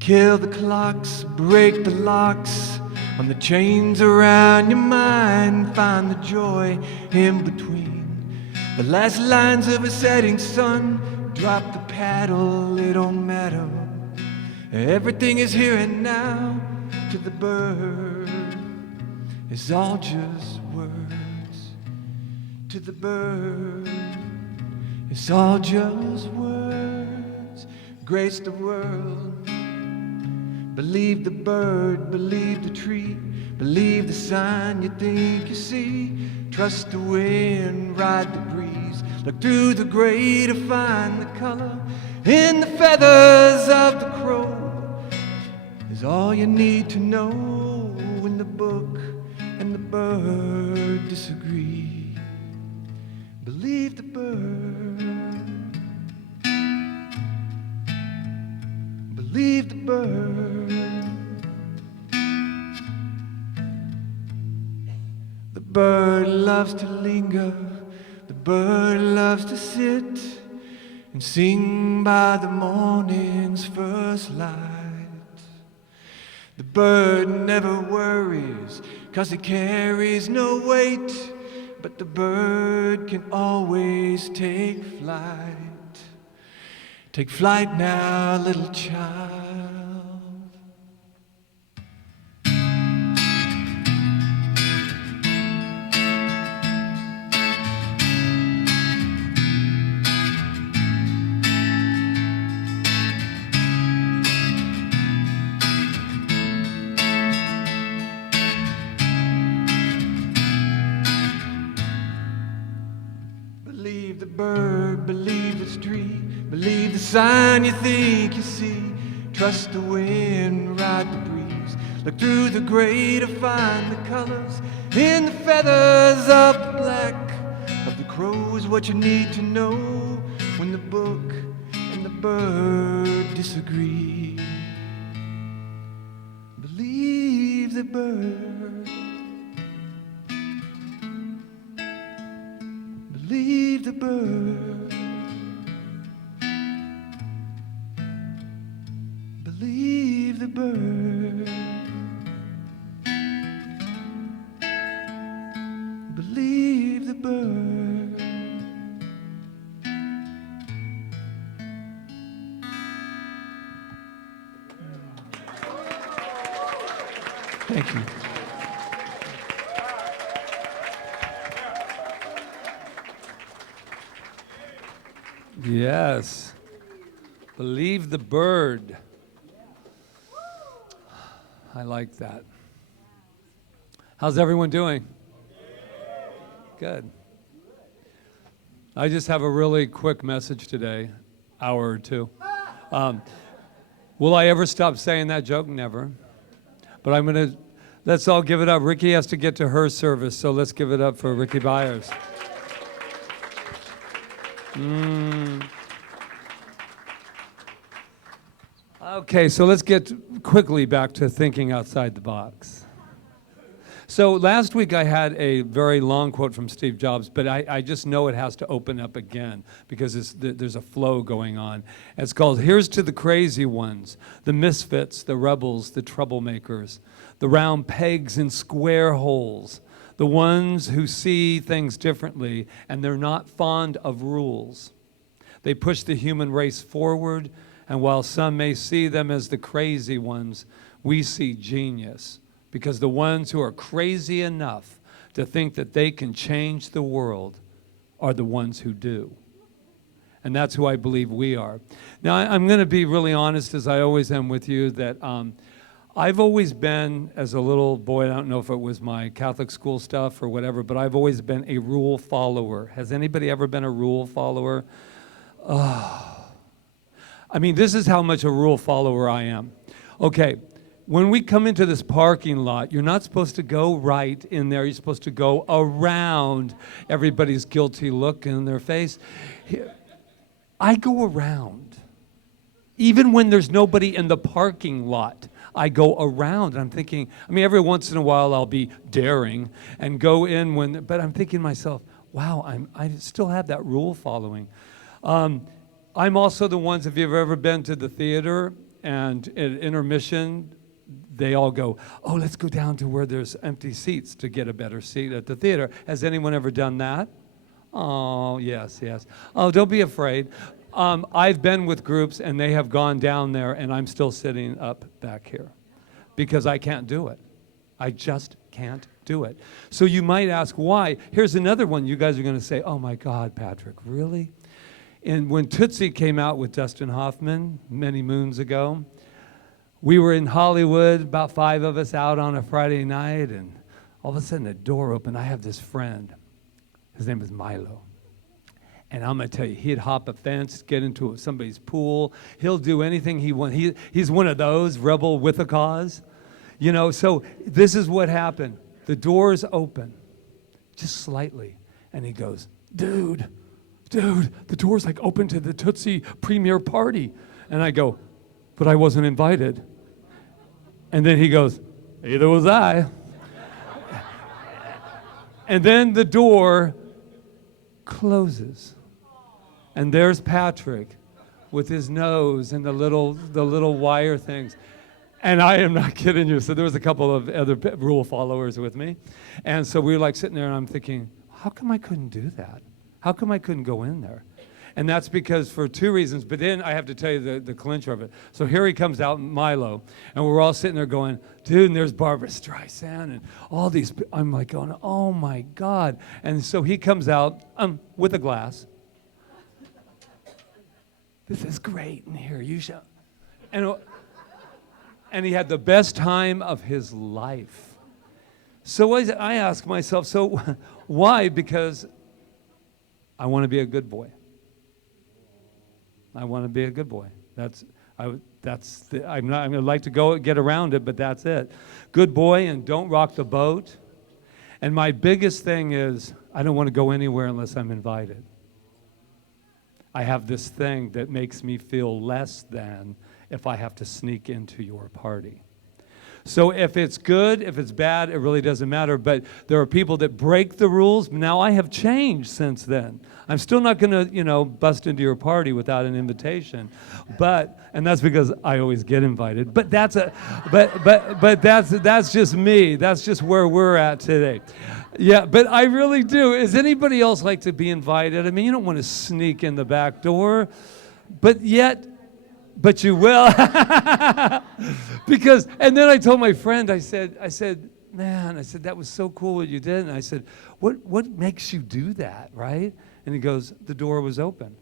Kill the clocks, break the locks on the chains around your mind. Find the joy in between the last lines of a setting sun. Drop the paddle, it don't matter. Everything is here and now. To the bird, it's all just words. To the bird, it's all just words. Grace the world. Believe the bird, believe the tree, believe the sign you think you see. Trust the wind, ride the breeze, look through the gray to find the color in the feathers of the crow. Is all you need to know when the book and the bird disagree. Believe the bird, believe the bird. The bird loves to linger, the bird loves to sit and sing by the morning's first light. The bird never worries, 'cause it carries no weight, but the bird can always take flight. Take flight now, little child. Believe the bird, believe its tree, believe the sign you think you see. Trust the wind, ride the breeze, look through the gray to find the colors in the feathers of the black of the crows. What you need to know when the book and the bird disagree. Believe the bird, believe the bird, believe the bird, believe the bird. Thank you. Yes. Believe the bird. I like that. How's everyone doing? Good. I just have a really quick message today, hour or two. Will I ever stop saying that joke? Never. But let's all give it up. Ricky has to get to her service, so let's give it up for Ricky Byers. Okay, so let's get quickly back to thinking outside the box. So last week I had a very long quote from Steve Jobs, but I just know it has to open up again because there's a flow going on. It's called, "Here's to the crazy ones, the misfits, the rebels, the troublemakers, the round pegs in square holes, the ones who see things differently and they're not fond of rules. They push the human race forward, and while some may see them as the crazy ones, we see genius. Because the ones who are crazy enough to think that they can change the world are the ones who do. And that's who I believe we are. Now, I'm going to be really honest, as I always am with you, that I've always been, as a little boy, I don't know if it was my Catholic school stuff or whatever, but I've always been a rule follower. Has anybody ever been a rule follower? Oh. I mean, this is how much a rule follower I am. Okay, when we come into this parking lot, you're not supposed to go right in there. You're supposed to go around everybody's guilty look in their face. I go around. Even when there's nobody in the parking lot, I go around. And I'm thinking, I mean, every once in a while I'll be daring and go in but I'm thinking to myself, wow, I still have that rule following. I'm also the ones, if you've ever been to the theater and at intermission, they all go, oh, let's go down to where there's empty seats to get a better seat at the theater. Has anyone ever done that? Oh, yes, yes. Oh, don't be afraid. I've been with groups and they have gone down there and I'm still sitting up back here because I can't do it. I just can't do it. So you might ask why. Here's another one you guys are going to say, oh my God, Patrick, really? And when Tootsie came out with Dustin Hoffman many moons ago, we were in Hollywood, about 5 of us out on a Friday night, and all of a sudden the door opened. I have this friend. His name is Milo. And I'm going to tell you, he'd hop a fence, get into somebody's pool. He'll do anything he wants. He's one of those, rebel with a cause. You know, so this is what happened. The doors open, just slightly. And he goes, dude, the door's like open to the Tootsie premiere party. And I go, but I wasn't invited. And then he goes, neither was I. And then the door closes. And there's Patrick with his nose and the little wire things. And I am not kidding you. So there was a couple of other rule followers with me. And so we were like sitting there and I'm thinking, how come I couldn't do that? How come I couldn't go in there? And that's because for 2 reasons, but then I have to tell you the clincher of it. So here he comes out, Milo, and we're all sitting there going, dude, and there's Barbara Streisand and all these, I'm like going, oh my God. And so he comes out with a glass. This is great in here, you should. And he had the best time of his life. So I ask myself, so why? Because I want to be a good boy. I want to be a good boy. I'm going to like to go get around it, but that's it. Good boy, and don't rock the boat. And my biggest thing is I don't want to go anywhere unless I'm invited. I have this thing that makes me feel less than if I have to sneak into your party. So if it's good, if it's bad, it really doesn't matter. But there are people that break the rules. Now I have changed since then. I'm still not going to, bust into your party without an invitation. And that's because I always get invited. But that's just me. That's just where we're at today. Yeah, but I really do. Does anybody else like to be invited? I mean, you don't want to sneak in the back door, but you will. And then I told my friend, I said, man, that was so cool what you did. And I said, what makes you do that, right? And he goes, the door was open.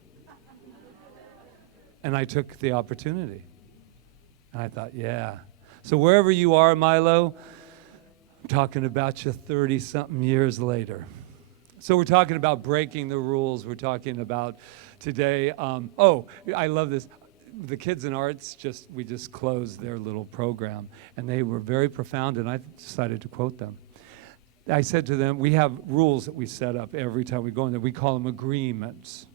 And I took the opportunity. And I thought, yeah. So wherever you are, Milo, I'm talking about you 30-something years later. So we're talking about breaking the rules. We're talking about today, I love this. The kids in arts, we just closed their little program, and they were very profound, and I decided to quote them. I said to them, we have rules that we set up every time we go in there. We call them agreements,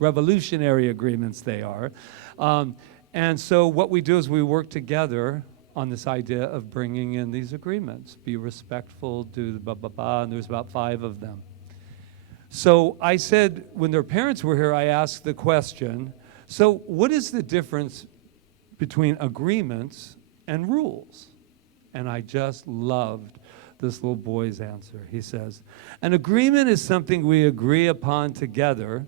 revolutionary agreements they are. And so what we do is we work together on this idea of bringing in these agreements. Be respectful, do the blah, blah, blah, and there's about 5 of them. So I said, when their parents were here, I asked the question, so what is the difference between agreements and rules? And I just loved this little boy's answer. He says, an agreement is something we agree upon together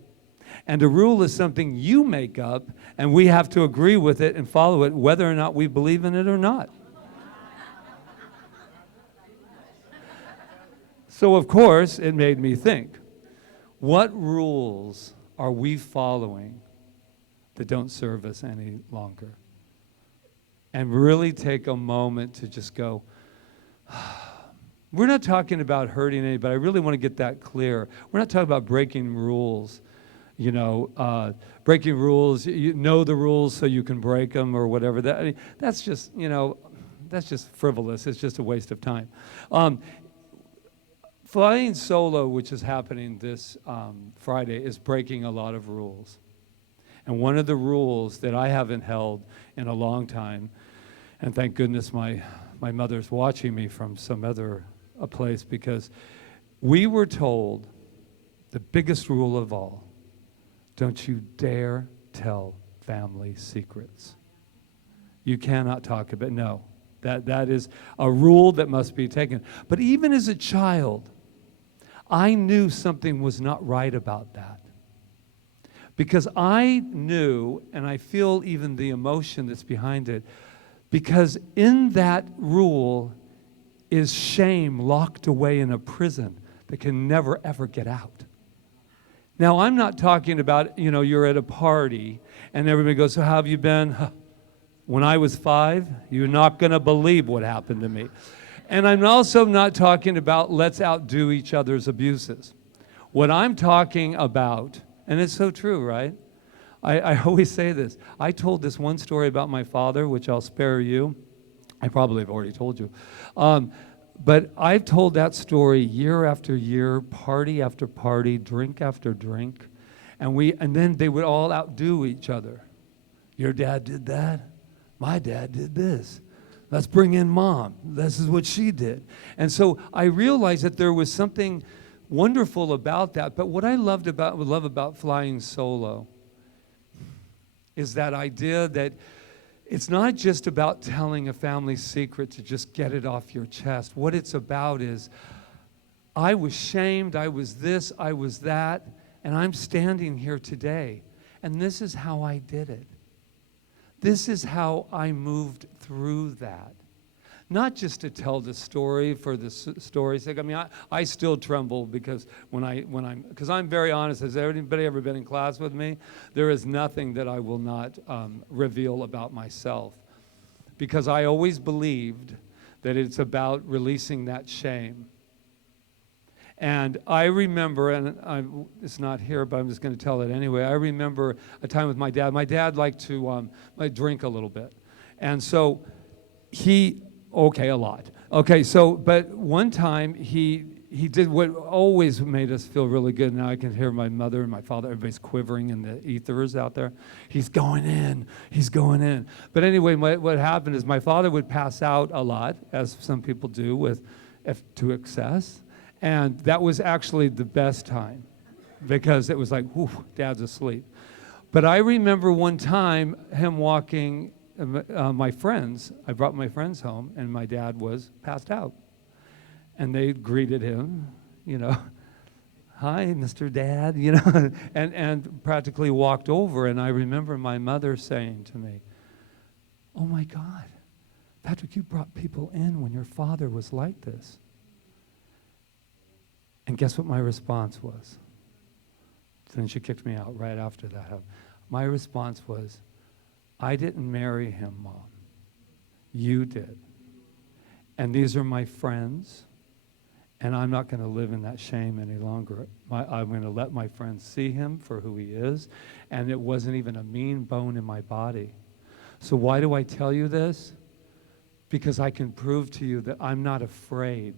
And a rule is something you make up, and we have to agree with it and follow it, whether or not we believe in it or not. So, of course, it made me think, what rules are we following that don't serve us any longer? And really take a moment to just go, we're not talking about hurting anybody. I really want to get that clear. We're not talking about breaking rules. Breaking rules, you know the rules so you can break them or whatever. That's just, that's just frivolous. It's just a waste of time. Flying solo, which is happening this Friday, is breaking a lot of rules. And one of the rules that I haven't held in a long time, and thank goodness my mother's watching me from some other place, because we were told the biggest rule of all, don't you dare tell family secrets. You cannot talk about, no. That is a rule that must be taken. But even as a child, I knew something was not right about that. Because I knew, and I feel even the emotion that's behind it, because in that rule is shame locked away in a prison that can never, ever get out. Now, I'm not talking about, you're at a party and everybody goes, so how have you been? When I was 5, you're not going to believe what happened to me. And I'm also not talking about let's outdo each other's abuses. What I'm talking about, and it's so true, right? I always say this. I told this one story about my father, which I'll spare you. I probably have already told you. But I've told that story year after year, party after party, drink after drink. And then they would all outdo each other. Your dad did that. My dad did this. Let's bring in mom. This is what she did. And so I realized that there was something wonderful about that. But what I love about flying solo is that idea that it's not just about telling a family secret to just get it off your chest. What it's about is, I was shamed, I was this, I was that, and I'm standing here today. And this is how I did it. This is how I moved through that. Not just to tell the story for the story's sake. I mean, I still tremble because because I'm very honest. Has anybody ever been in class with me? There is nothing that I will not reveal about myself, because I always believed that it's about releasing that shame. And I remember, and it's not here, but I'm just going to tell it anyway. I remember a time with my dad. My dad liked to drink a little bit, and so a lot. Okay, so, but one time he did what always made us feel really good. Now I can hear my mother and my father, everybody's quivering in the ethers out there. He's going in. But anyway, what happened is my father would pass out a lot, as some people do to excess. And that was actually the best time, because it was like, whew, Dad's asleep. But I remember one time him walking my friends. I brought my friends home, and my dad was passed out. And they greeted him, hi, Mr. Dad, and practically walked over. And I remember my mother saying to me, oh my God, Patrick, you brought people in when your father was like this. And guess what my response was? Then she kicked me out right after that. My response was, I didn't marry him, Mom. You did. And these are my friends, and I'm not going to live in that shame any longer. I'm going to let my friends see him for who he is, and it wasn't even a mean bone in my body. So why do I tell you this? Because I can prove to you that I'm not afraid.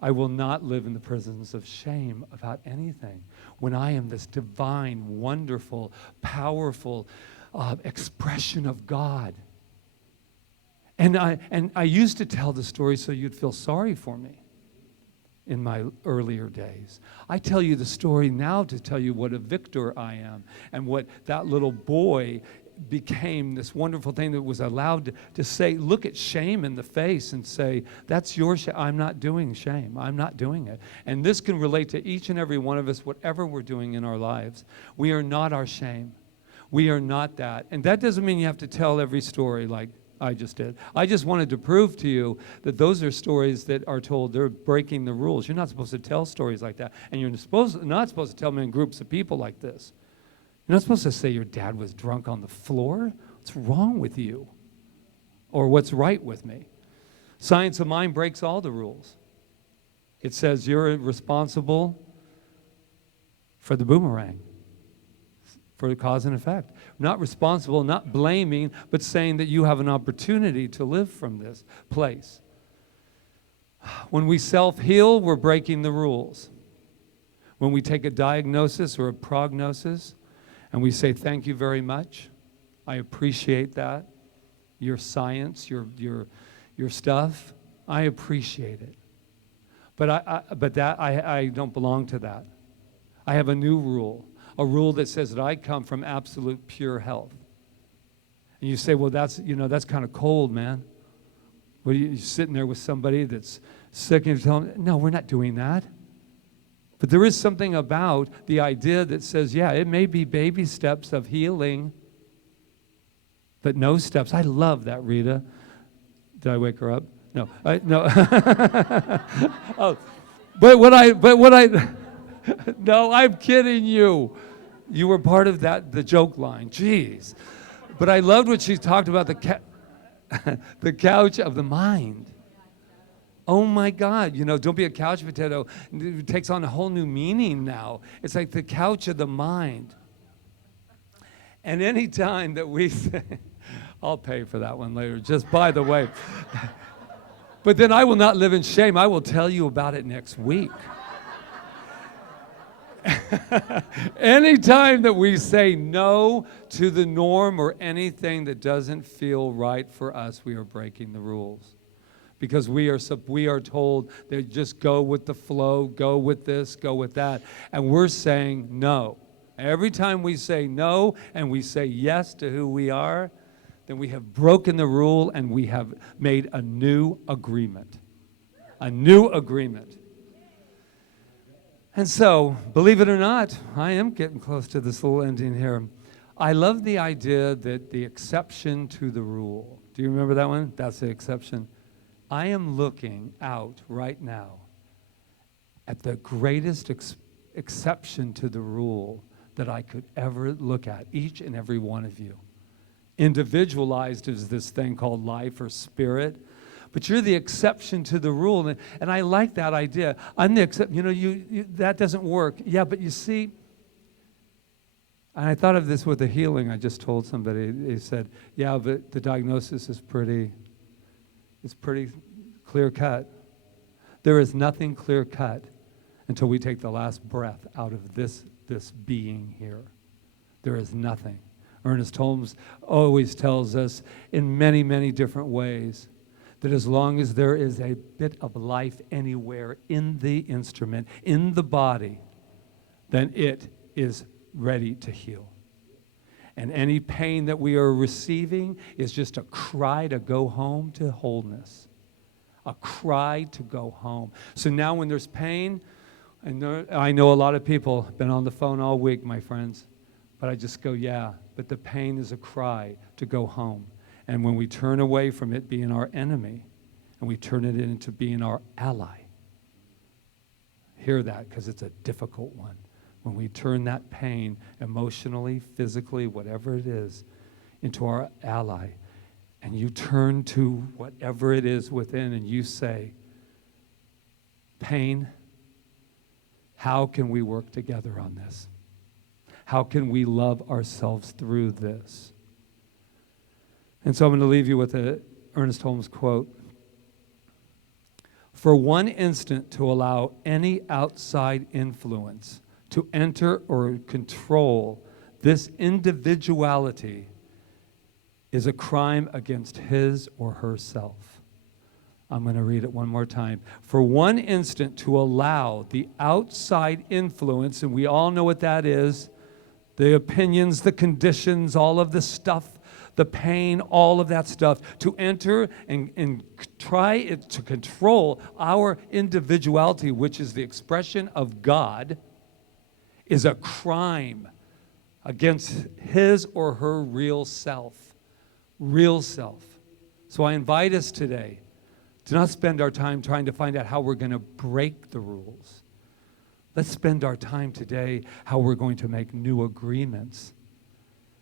I will not live in the prisons of shame about anything when I am this divine, wonderful, powerful expression of God. And I used to tell the story so you'd feel sorry for me in my earlier days. I tell you the story now to tell you what a victor I am and what that little boy became this wonderful thing that was allowed to say, look at shame in the face and say, that's your shame. I'm not doing shame. I'm not doing it. And this can relate to each and every one of us, whatever we're doing in our lives. We are not our shame. We are not that. And that doesn't mean you have to tell every story like I just did. I just wanted to prove to you that those are stories that are told. They're breaking the rules. You're not supposed to tell stories like that. And you're not supposed to tell them in groups of people like this. You're not supposed to say your dad was drunk on the floor. What's wrong with you? Or what's right with me? Science of mind breaks all the rules. It says you're responsible for the boomerang, for the cause and effect. Not responsible, not blaming, but saying that you have an opportunity to live from this place. When we self-heal, we're breaking the rules. When we take a diagnosis or a prognosis, and we say, thank you very much. I appreciate that. Your science, your stuff, I appreciate it. But I don't belong to that. I have a new rule, a rule that says that I come from absolute pure health. And you say, well, that's kind of cold, man. Well, you're sitting there with somebody that's sick and you tell them, no, we're not doing that. But there is something about the idea that says, yeah, it may be baby steps of healing, but no steps. I love that, Rita. Did I wake her up? No. No. Oh, no, I'm kidding you. You were part of that, the joke line. Jeez. But I loved what she talked about, the couch of the mind. Oh my God, don't be a couch potato. It takes on a whole new meaning now. It's like the couch of the mind. And any time that we say, I'll pay for that one later, just by the way. But then I will not live in shame. I will tell you about it next week. Anytime that we say no to the norm or anything that doesn't feel right for us, we are breaking the rules. Because we are told that just go with the flow, go with this, go with that. And we're saying no. Every time we say no and we say yes to who we are, then we have broken the rule and we have made a new agreement. A new agreement. And so, believe it or not, I am getting close to this little ending here. I love the idea that the exception to the rule. Do you remember that one? That's the exception. I am looking out right now at the greatest exception to the rule that I could ever look at, each and every one of you. Individualized is this thing called life or spirit, but you're the exception to the rule, and I like that idea. I'm the exception. That doesn't work. Yeah, but you see, and I thought of this with the healing. I just told somebody, they said, yeah, but the diagnosis is pretty clear cut. There is nothing clear cut until we take the last breath out of this being here. There is nothing. Ernest Holmes always tells us in many, many different ways that as long as there is a bit of life anywhere in the instrument, in the body, then it is ready to heal. And any pain that we are receiving is just a cry to go home to wholeness. A cry to go home. So now when there's pain, and I know a lot of people have been on the phone all week, my friends, but I just go, yeah, but the pain is a cry to go home. And when we turn away from it being our enemy, and we turn it into being our ally, hear that, because it's a difficult one. When we turn that pain emotionally, physically, whatever it is, into our ally, and you turn to whatever it is within and you say, pain, how can we work together on this? How can we love ourselves through this? And so I'm going to leave you with an Ernest Holmes quote. For one instant to allow any outside influence to enter or control this individuality is a crime against his or herself. I'm going to read it one more time. For one instant to allow the outside influence, and we all know what that is, the opinions, the conditions, all of the stuff, the pain, all of that stuff, to enter and try to control our individuality, which is the expression of God, is a crime against his or her real self. Real self. So I invite us today to not spend our time trying to find out how we're going to break the rules. Let's spend our time today how we're going to make new agreements,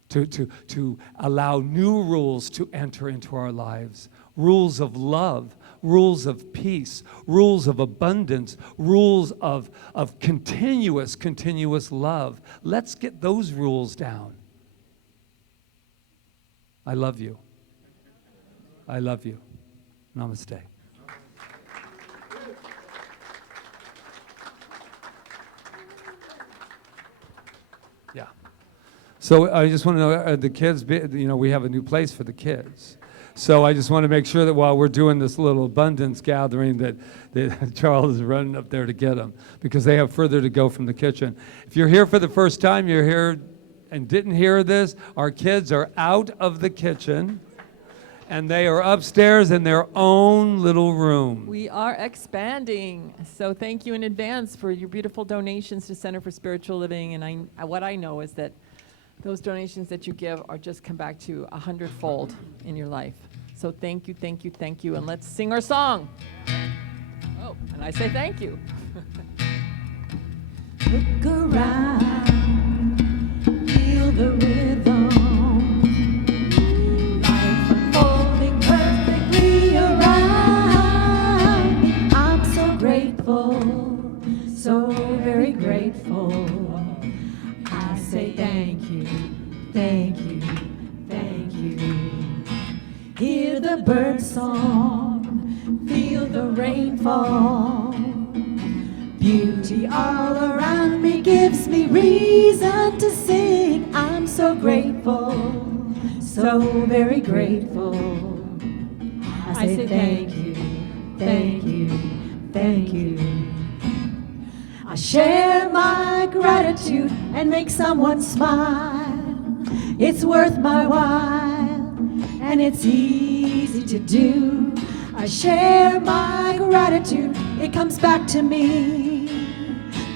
to allow new rules to enter into our lives. Rules of love, rules of peace, rules of abundance, rules of continuous love. Let's get those rules down. I love you. I love you. Namaste. Yeah. So I just want to know, the kids, we have a new place for the kids. So I just want to make sure that while we're doing this little abundance gathering that Charles is running up there to get them, because they have further to go from the kitchen. If you're here for the first time, you're here and didn't hear this, our kids are out of the kitchen and they are upstairs in their own little room. We are expanding. So thank you in advance for your beautiful donations to Center for Spiritual Living. And what I know is that those donations that you give are just come back to 100-fold in your life. So thank you, thank you, thank you. And let's sing our song. Oh, and I say thank you. Look around, feel the rhythm. Life unfolding perfectly around me. I'm so grateful, so very grateful. I say thank you, thank you, thank you. Hear the bird song, feel the rainfall. Beauty all around me gives me reason to sing. I'm so grateful, so very grateful. I say thank you, thank you, thank you. I share my gratitude and make someone smile. It's worth my while, and it's easy to do. I share my gratitude, it comes back to me.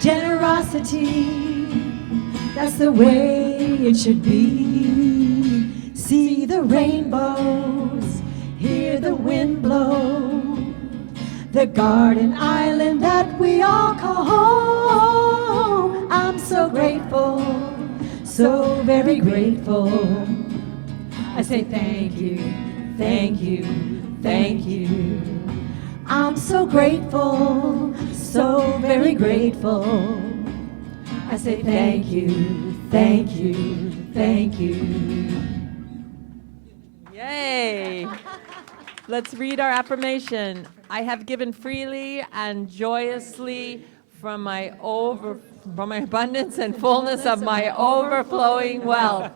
Generosity, that's the way it should be. See the rainbows, hear the wind blow. The garden island that we all call home. I'm so grateful, so very grateful. I say thank you, thank you, thank you. I'm so grateful, so very grateful. I say thank you, thank you, thank you. Yay! Let's read our affirmation. I have given freely and joyously from my abundance and fullness of my overflowing wealth.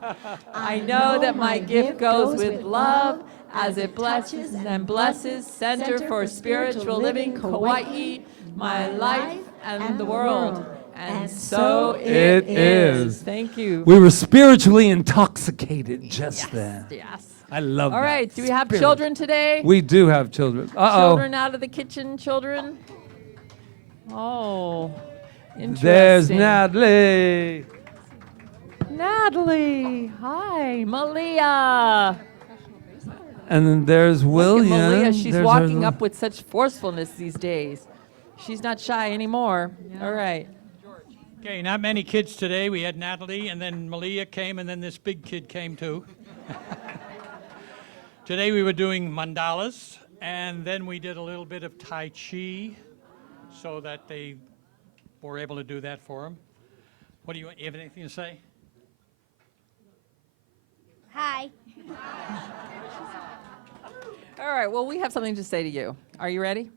I know that my gift goes with love as it blesses and blesses Center for Spiritual Living Kauai, my life and the world. And so it is. Thank you. We were spiritually intoxicated just then. Yes. I love that. All right, do we have Spirit. children today? We do have children. Children out of the kitchen, children? Oh, interesting. There's Natalie. Natalie. Hi. Malia. And then there's William. Look at Malia. She's There's walking up with such forcefulness these days. She's not shy anymore. All right. Okay, not many kids today. We had Natalie, and then Malia came, and then this big kid came too. Today we were doing mandalas, and then we did a little bit of Tai Chi, so that they were able to do that for them. What do you have anything to say? Hi. All right, well, we have something to say to you. Are you ready?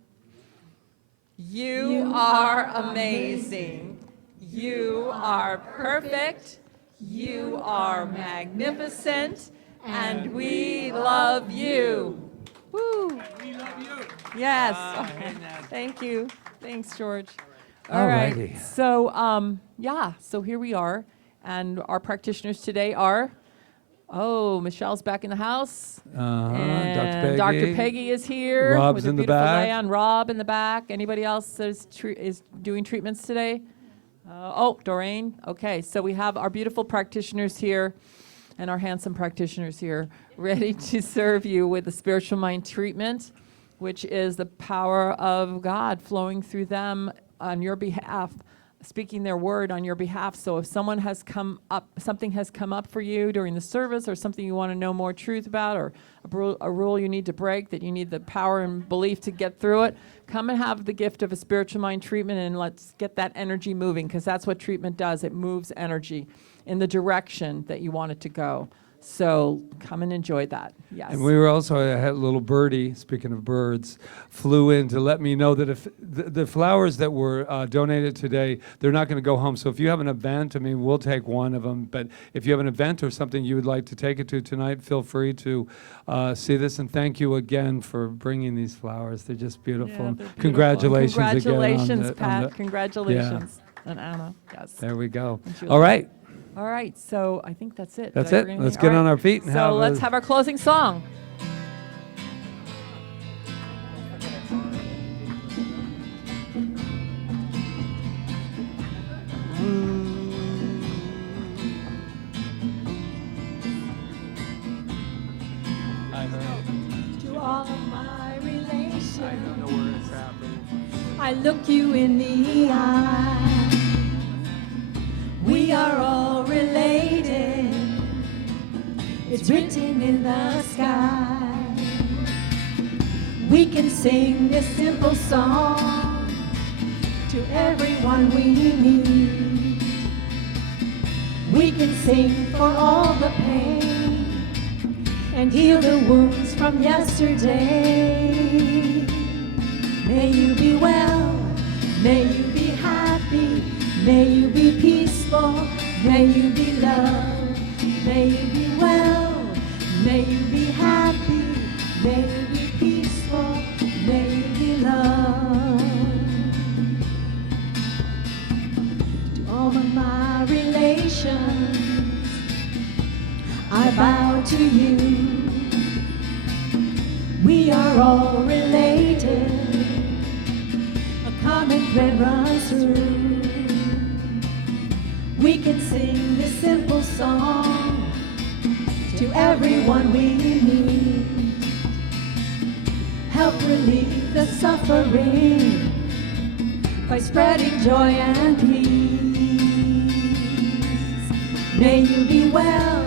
You are amazing. You are perfect. You are magnificent. And we love you. Woo. We love you. Yes. Thank you. Thanks, George. All right. Alrighty. So, so here we are. And our practitioners today are, Michelle's back in the house. And Dr. Peggy is here. Rob's with a in the beautiful back. lay on. Rob in the back. Anybody else that is doing treatments today? Doreen. Okay, so we have our beautiful practitioners here and our handsome practitioners here ready to serve you with the spiritual mind treatment, which is the power of God flowing through them on your behalf, speaking their word on your behalf. So if something has come up for you during the service, or something you want to know more truth about, or a rule you need to break, that you need the power and belief to get through it, come and have the gift of a spiritual mind treatment, and let's get that energy moving, because that's what treatment does. It moves energy in the direction that you want it to go. So come and enjoy that. Yes. And we were also, I had a little birdie, speaking of birds, flew in to let me know that if the flowers that were donated today, they're not going to go home. So if you have an event, I mean, we'll take one of them. But if you have an event or something you would like to take it to tonight, feel free to see this. And thank you again for bringing these flowers. They're just beautiful. Yeah, they're beautiful. Congratulations Congratulations, again. Pat. Congratulations. And Anna, yes. There we go. And Julie. All right. All right, so I think that's it. That's Did I it. agree with Let's you? get All on right. our feet and So let's have our closing song. To all of my relations, I don't know where it's happening. I look you in the eye. We are all related. It's written in the sky. We can sing this simple song to everyone we meet. We can sing for all the pain and heal the wounds from yesterday. May you be well, may you be happy, may you be peaceful, may you be loved, may you be well, may you be happy, may you be peaceful, may you be loved. To all of my relations, I bow to you. We are all related. A common thread runs through. We can sing this simple song to everyone we meet. Help relieve the suffering by spreading joy and peace. May you be well,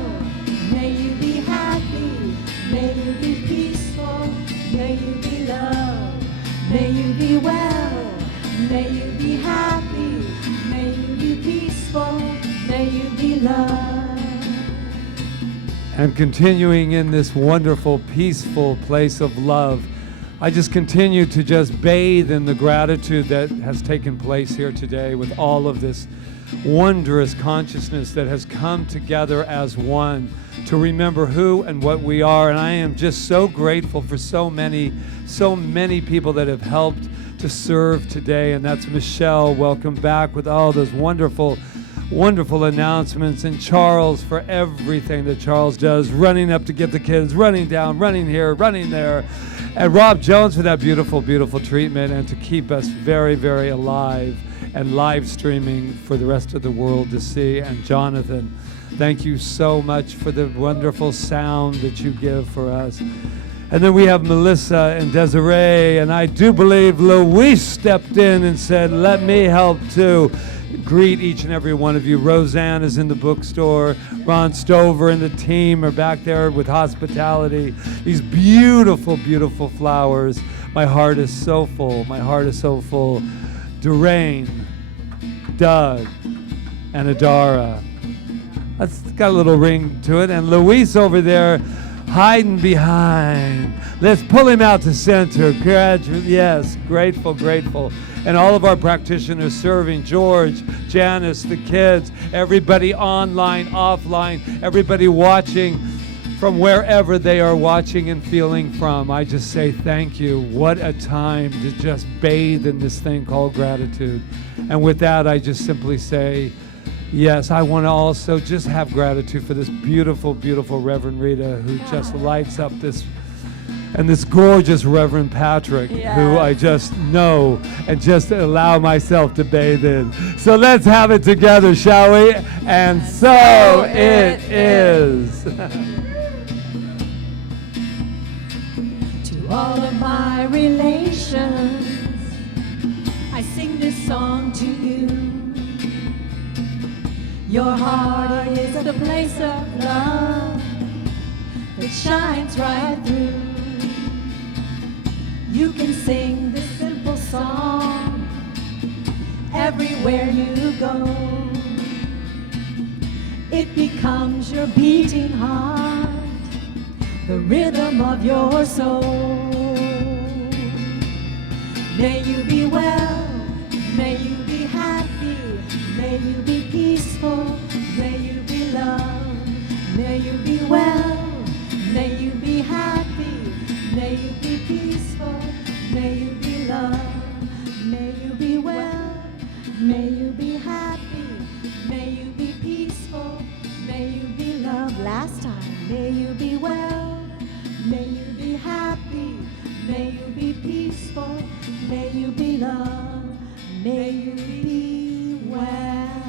may you be happy, may you be peaceful, may you be loved, may you be well, may you be happy, may you be peaceful, may you be loved. And continuing in this wonderful, peaceful place of love, I just continue to just bathe in the gratitude that has taken place here today with all of this wondrous consciousness that has come together as one to remember who and what we are. And I am just so grateful for so many people that have helped to serve today. And that's Michelle, welcome back, with all those wonderful announcements, and Charles for everything that Charles does, running up to get the kids, running down, running here, running there, and Rob Jones for that beautiful treatment, and to keep us very, very alive and live streaming for the rest of the world to see. And Jonathan, thank you so much for the wonderful sound that you give for us. And then we have Melissa and Desiree, and I do believe Louise stepped in and said, let me help too. Greet each and every one of you. Roseanne is in the bookstore. Ron Stover and the team are back there with hospitality. These beautiful, beautiful flowers. My heart is so full. My heart is so full. Doreen, Doug, and Adara. That's got a little ring to it. And Luis over there hiding behind. Let's pull him out to center. Yes, grateful. And all of our practitioners serving, George, Janice, the kids, everybody online, offline, everybody watching from wherever they are watching and feeling from. I just say thank you. What a time to just bathe in this thing called gratitude. And with that, I just simply say, Yes, I want to also just have gratitude for this beautiful, beautiful Reverend Rita who just lights up this, and this gorgeous Reverend Patrick who I just know and just allow myself to bathe in. So let's have it together, shall we? And so it is. To all of my relations, I sing this song to you. Your heart is the place of love that shines right through. You can sing this simple song everywhere you go. It becomes your beating heart, the rhythm of your soul. May you be well, may you be happy, may you be peaceful, may you be loved, may you be well, may you be happy, may you be peaceful, may you be loved, may you be well, may you be happy, may you be peaceful, may you be loved. Last time, may you be well, may you be happy, may you be peaceful, may you be loved, may you be well.